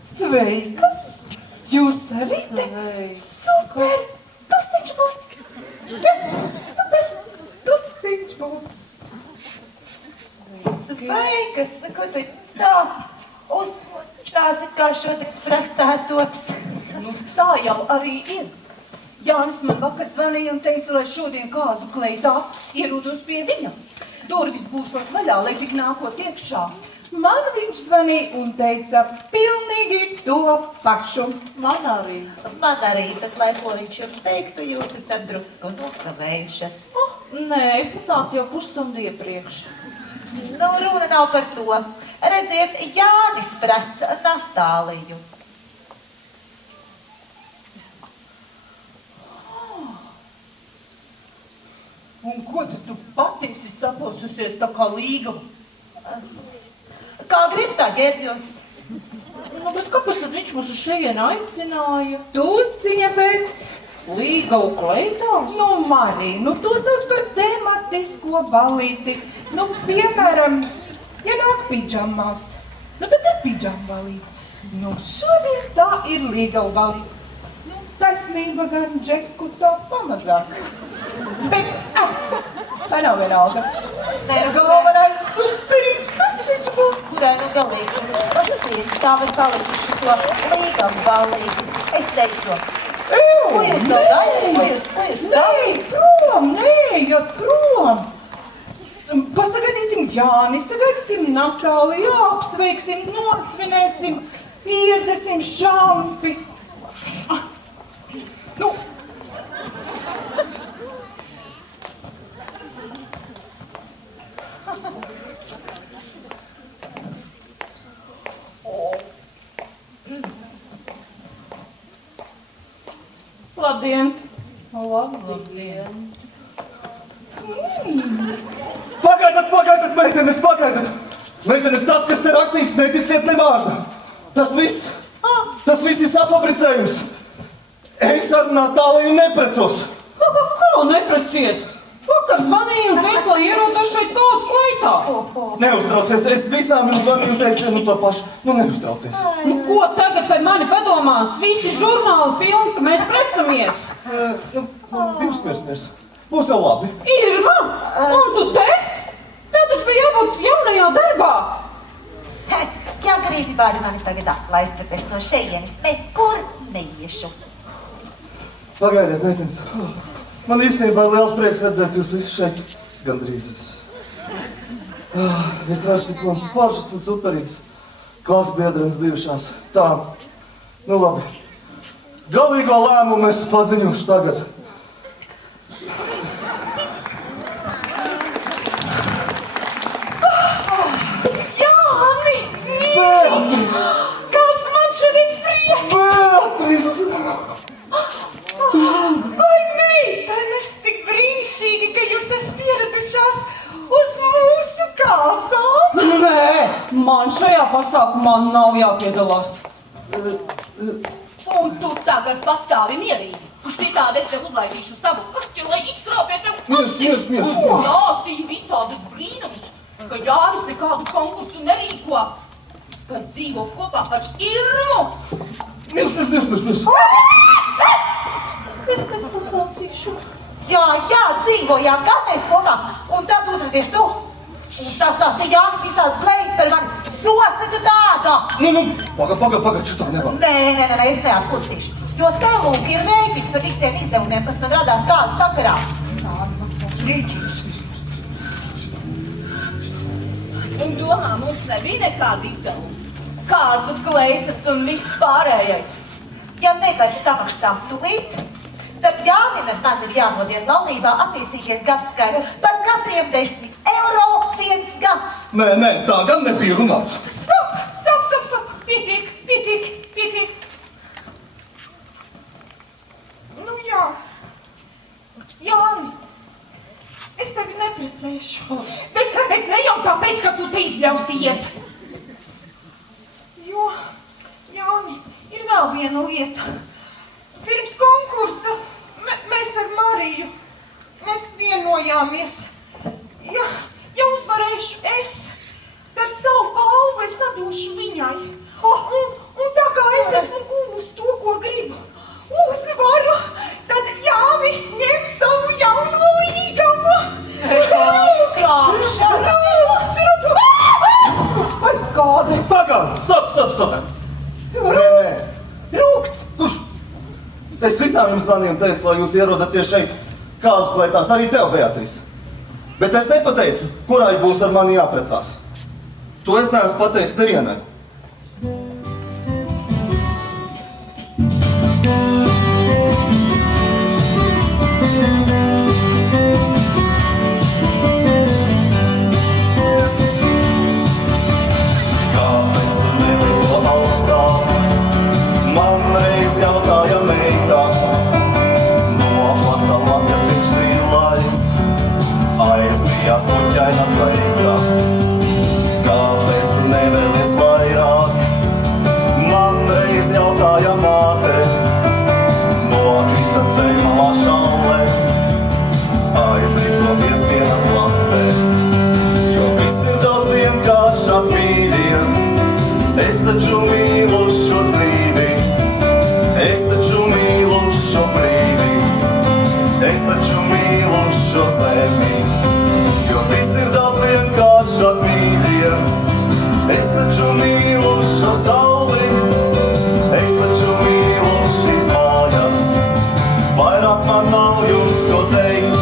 Sveikas! Jūs arī te? Super! Tusiņš būs! Super! Tusiņš būs! Sveikas! Ko tu tā uzšķāsit kā šodien precētos? Nu, tā jau arī ir. Jānis man vakar zvanīja un teica, lai šodien kāzu kleitā ierodos pie viņa. durvis būšot vaļā, lai tik nākot iekšā. Man viņš zvanīja un teica pilnīgi to pašu. Man arī. Man arī, bet lai ko viņš jums teiktu, jūs esat drusku nokavējušas. Nē, es nācu jau pusstundu iepriekš. Nu, runa nav par to. Redziet, Jānis prec Natāliju. Un ko tu patiesi saposusies tā kā līgava? Kā grib tā ģērbjos? Nu, bet kāpēc tad viņš mūs uz šejienu aicināja? Tusiņa pēc. Līgavu kleitās? Nu, Marī, nu tu sauc par tematisko balīti. Nu, piemēram, ja nāk pidžamās, nu tad ir pidžama balīti. Nu, šodien tā ir līgava balīti. Nu, taisnība gan džeku tā pamazāk. Bet, tā nav vienalga. Galvenais superīgs, kas viņš būs? Kurai nu galīgi, paskatīties, tā var palikuši to līgavu balīti. Es teiktu, ko jūs to darāt? Ko jūs Neiet prom! Pasagaidīsim Jāni, sagaidīsim Natāliju, apsveiksim, nosvinēsim, iedzersim šampi. Nu, Labdien! Labdien! Pagaidat, meitenes, pagaidat! Meitenes, tas, kas te rakstīts, neticiet ne vārda. Tas viss ir safabricējums. Es ar Natāliju neprecos. Kā neprecies? Vakar zvanīju un teicu, lai ierodas šeit kāds kleitā. Neuztraucies, es visām jums zvanīju un teicu vienu to pašu. Nu, neuztraucies. Nu, ko tagad par mani padomās? Visi žurnāli pilni, ka mēs precamies. Mirs. Būs jau labi. Irma, un tu te? Tev taču bija jābūt jaunajā darbā. Ja gribi vari mani tagad atlaist, tad es no šejienes nekur neiešu. Pagaidiet, meitenes. Man īstenībā ir liels prieks redzēt jūs visus šeit. Gandrīz es. Es redzu, cik mums plašas un superīgas klasbiedrenes bijušās. Tā, nu labi. Galīgo lēmumu es paziņošu tagad. Jāni! Beatrice! Kāds man šodien prieks! Beatrice! Ai, meitenes, cik brīnišķīgi, ka jūs esat ieradušās uz mūsu kāzām! Nē, man šajā pasākumā nav jāpiedalās. Un tu tagad pastāvi mierīgi. Uz citādi es tev uzlaidīšu savu kašķi, lai izkrāpētu tev Mies. Jāstīja visādas brīnumus, ka Jānis nekādu konkursu nerīko, kad dzīvo kopā ar Irmu. Mies. Es uzlaucīšu. Jā, dzīvojām, kā mēs kopā. Un tad uzradies tu. Un sastāstīja Jāni visādas blējas par mani. Sosti tu tāda! Nu, pagad, šitā nevar. Nē, es neatpustīšu. Jo te lūk ir rēķins par visiem izdevumiem, kas man radās kāzu sakarā. Un domā, mums nebija nekāda izdevuma. Kāzu kleitas un viss pārējais. Ja nevari samaksāt tulīt, tad Jānim ar mani ir jānodien laulībā attiecīgais gadu skaits par katriem 10 eiro viens gads. Nē, tā gan nebija runāts. Stop! Pietiek! Nu jā, Jāni, es tevi neprecēšu. Bet ne jau tāpēc, ka tu te izbļaustījies. Jo, Jāni, ir vēl viena lieta. Pirms konkursa mēs ar Mariju, mēs vienojāmies. Ja uzvarēšu es, tad savu balvu es atdošu viņai. Un tā kā es esmu guvusi to, ko gribu, uzvaru, tad Jāni ņem savu jauno līgavu. Krāpšana! Vai skādi? Pagad, stop! Rūkts! Kurš? Es visām jums zvanīju un teicu, lai jūs ierodaties šeit kāzu kleitās, arī tev, Beatrice. Bet es nepateicu, kurai būs ar mani jāprecās. To es neesmu pateicis nevienai. Kāpēc tu neliko augstā? Man reiz jautāja meitā. No patalām, ja viņš zilais, aizvijās puķaina pleitā. Kāpēc tu nevēlies vairāk? Man reiz jautāja māte. Nokrita ceļmamā šallē, aizrīt no piespiena plantē. Jo viss ir daudz vienkāršāk mīļie. Es taču mīlu šo dzīvi. Es taču mīlu šo brīvi. Es taču mīlu šo zemi. Jo viss ir daudz vienkāršāk mīļie. Es taču mīlu šo sauli. Es taču mīlu šīs mājas. Vairāk man nav jums ko teikt.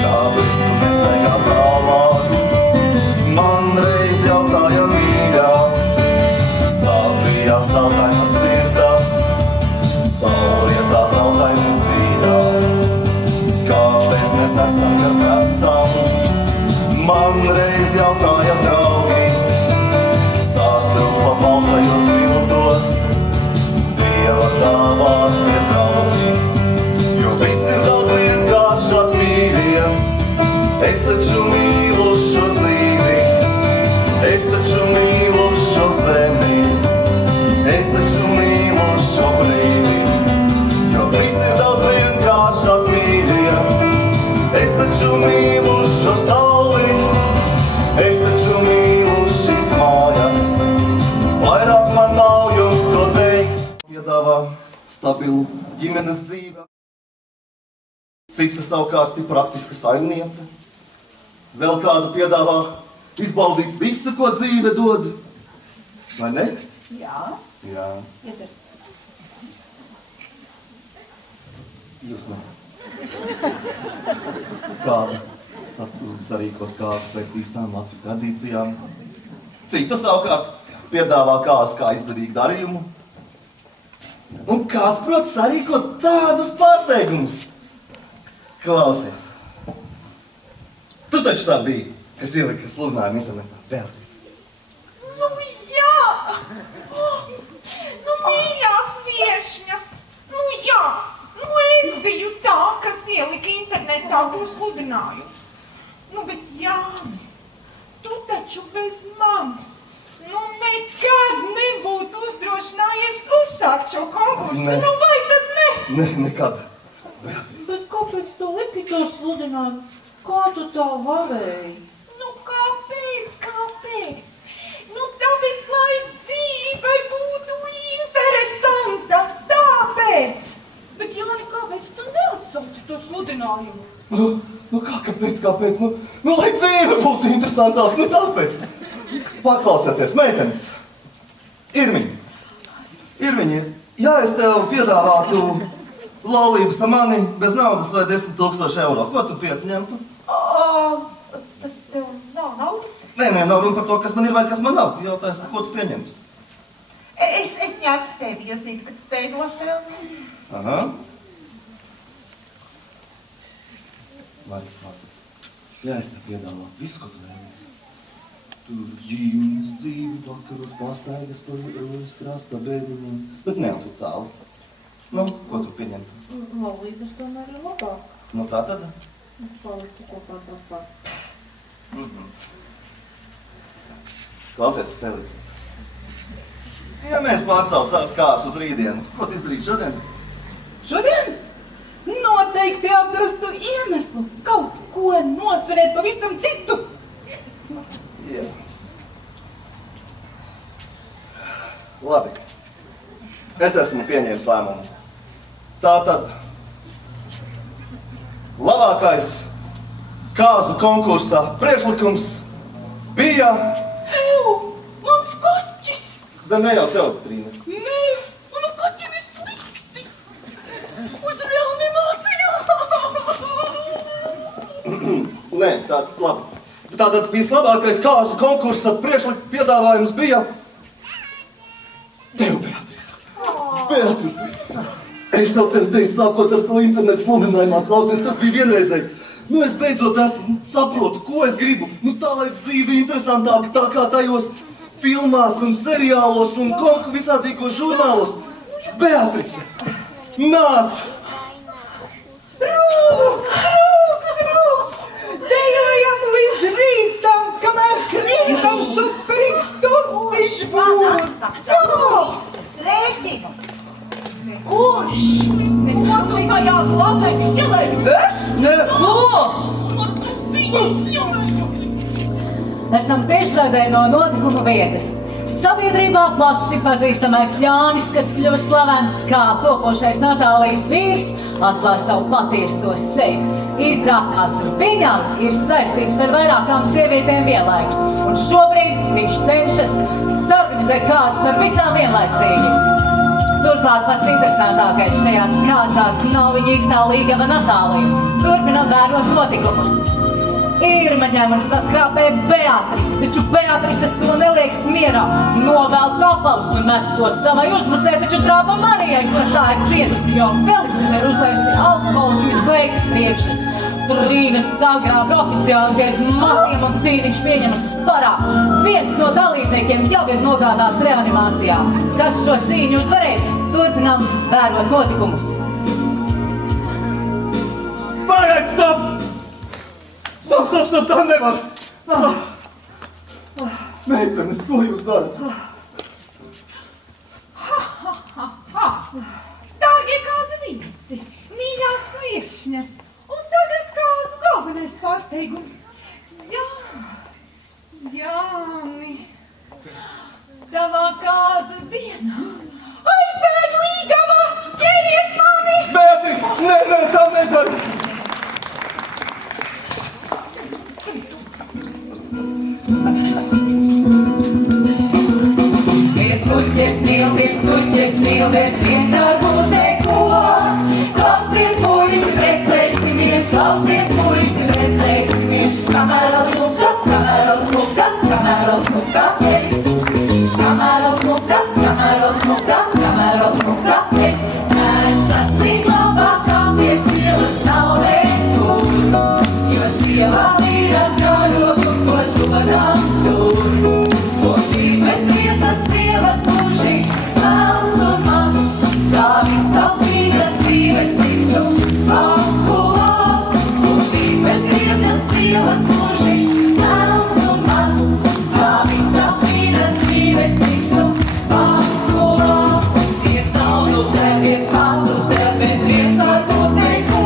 Kāpēc tu nestaigā tālāk? Man reiz jautāja mīļā. Sāpījās zeltainas dzirdas, saulrietā zeltainas vīdā. Kāpēc mēs esam, kas esam? Man reiz jautāja draugi. Sātrupa baltajos viltos, Dieva dāvās tie draugi. Jo viss ir daudz vienkāršāk mīļie. Es taču mīlu šo dzīvi. Es taču mīlu šo zemi. Es taču mīlu šo brīvi. Jo viss ir daudz vienkāršāk mīļie. Es taču mīlu šo sauli. Es taču mīlu šīs mājas. Vairāk man nav jums ko teikt. Piedāvā stabilu ģimenes dzīvi. Cita savukārt ir praktiska saimniece. Vēl kāda piedāvā izbaudīt visu, ko dzīve dod. Vai ne? Jā. Jā. Iedzer. Jūs ne. Kāda sarīkos kāzas pēc īstām Latvijas tradīcijām. Cita savukārt piedāvā kāzas kā izdevīgu darījumu. Un kāds, protams, sarīkot tādus pārsteigumus. Klausies. Tu taču tā biji. Es ieliku sludinājumu internetā. Vēlreiz. Nu jā! Nu mīļās viešņas! Nu jā! Nu es biju tā, kas ielika internetā to sludinājumu. Nu bet Jāni, tu taču bez manis nu nekad nebūtu uzdrošinājies uzsākt šo konkursu. Ne. Nu vai tad ne? Ne, nekad. Bet kāpēc tu liki to sludinājumu? Kā tu tā varēji? Nu kāpēc? Nu tāpēc, lai dzīve būtu interesanta. Tāpēc. Bet Jāni, kāpēc tu neatsauci to sludinājumu? Nu kāpēc? Nu, lai dzīve būtu interesantāka, nu tāpēc. Paklausieties, meitenes. Irmiņa, ja es tev piedāvātu laulības ar mani bez naudas vai 10 000 eiro, ko tu pieņemtu? Tad tev nav naudas? Nē, nav runa par to, kas man ir vai kas man nav. Jautājums, ko tu pieņemtu? Es ņemtu tevi, jo zinu, ka tu spēj nošķelt. Aha. Lai, klāsi. Ja es tev piedāvātu visu, ko tu vēlies. Tur ģīmes, dzīvi, vakaros, pastaigas, krasta, bēdiņiem, bet neoficiāli. Nu, ko tu pieņemtu? Laulības tomēr ir labāk. Nu, tā tad? Paliktu kopā tāpā. Klausies, Felice. Ja mēs pārcelt savas kāsas uz rītdienu, ko tu izdarītu šodien? Šodien noteikti atrastu iemeslu kaut ko nosvinēt pavisam citu. Jā. Labi. Es esmu pieņēmis lēmumu. Tātad labākais kāzu konkursa priekšlikums bija... Mans kaķis! Da ne jau tev, Trīne. Nē, manu kaķim ir slikti. Nē, tā, labi. Tātad vislabākais kāzu konkursa piedāvājums bija... Tev, Beatrice. Beatrice. Es jau tev teicu, sākot ar to internetu sludinājumā, klausies, tas bija vienreizēji. Nu, es beidzot saprotu, ko es gribu. Nu, tā ir dzīve interesantāka, tā kā tajos filmās un seriālos un visādīkos žurnālos. Beatrice, nāc! Rūp! Dejojam līdz rītam, kamēr krītam superīgs tusiņš būs! Rēķinus! Kurš? Ko tu tajā klasē ielēji? Esam tiešraidē no notikuma vietas. Sabiedrībā plaši pazīstamais Jānis, kas kļuva slavens kā topošais Natālijas vīrs, atklāja savu patieso seju. Izrādās viņam ir saistības ar vairākām sievietēm vienlaikus, un šobrīd viņš cenšas sarganizēt kāzas ar visām vienlaicīgi. Turklāt pats interesantākais šajās kāzās nav viņa īstā līgava Natālija. Turpinam vērot notikumus. Irma ņem un saskrāpē Beatrice, taču Beatrice to nelieks mierā. Novēl kapavus un met to savai uzbrucē, taču trāpa Marijai, kur tā ir cietusi, jo Felicita ir uzlējusi alkoholismu sveikas priekšnes. Trīnas sagrābja oficiālākais matiem un cīniņš pieņemas sparā. Viens no dalībniekiem jau ir nogādāts reanimācijā. Kas šo cīņu uzvarēs? Turpinām vērot notikumus. Pagaid, stop! Stop, tā nevar! Meitenes, ko jūs darat? Dārgie kāzu visi, mīļās viešņas, un tagad kāzu galvenais pārsteigums. Jāni, tavā kāzu dienā. Aizbēg līgava, ķeriet mani! Beatrice, nē, tā nedara! Skuķes mīl, bet viens varbūt neko. Klausies, puisi, precēsimies, kamēr smuka es. Nēc sacīt labākā pie sievas nav nekur, jo sievā vīra kārogu, ko dodam tur. Un trīs mēs vietas sievas mūži, melns un mazs, kā vistaupīgas dzīves tikstu apkulās. Un trīs mēs vietas sievas mūži, melns un mazs, kā vistaupīgas dzīves tikstu apkulās. Viens naudu dzer, viens matus dzer, bet viens varbūt neko.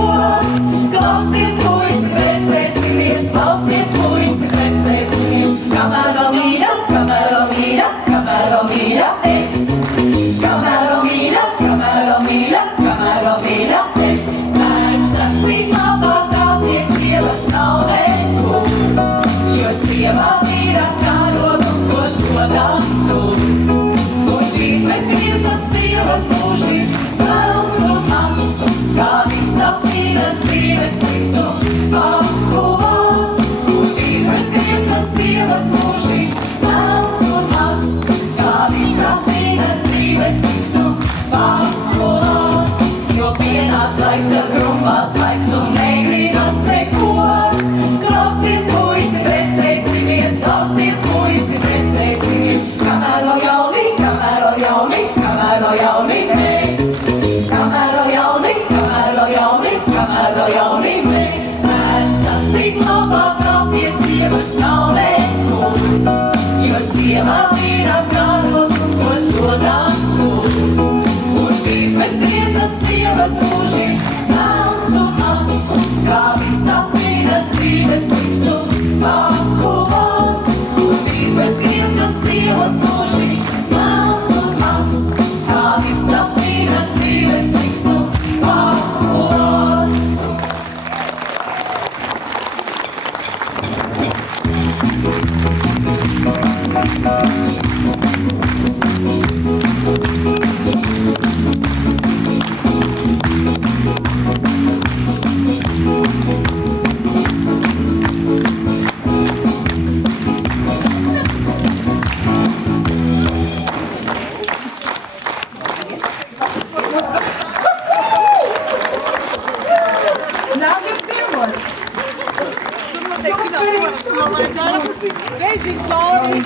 Klausies, puisi, precēsimies, kamēr vēl mīļa es. Nēc sacīt labākā pie sievas nav nekur, jo sievā vīra kārogu, ko dodam tur. Un drīz mēs vietas sievas mūži, melns un mazs, kā vistaupīgas dzīves tikstu apkulās. Un drīz mēs vietas sievas mūži, melns un mazs, kā vistaupīgas dzīves tikstu apkulās. Jo pienāks laiks, kad grumpās laiks un negribas neko. Klausies, puisi, precēsimies, kamēr vēl jauni mēs. Nēc sacīt labākā pie sievas nav nekur, jo sievā vīra kārogu, ko dodam tur. Un drīz mēs vietas sievas mūži, melns un mazs, kā vistaupīgas dzīves tikstu apkulās. Un drīz mēs vietas sievas mūži, melns un mazs, kā vistaupīgas dzīves tikstu apkulās. Superīgs, ko lai dara? Režisori!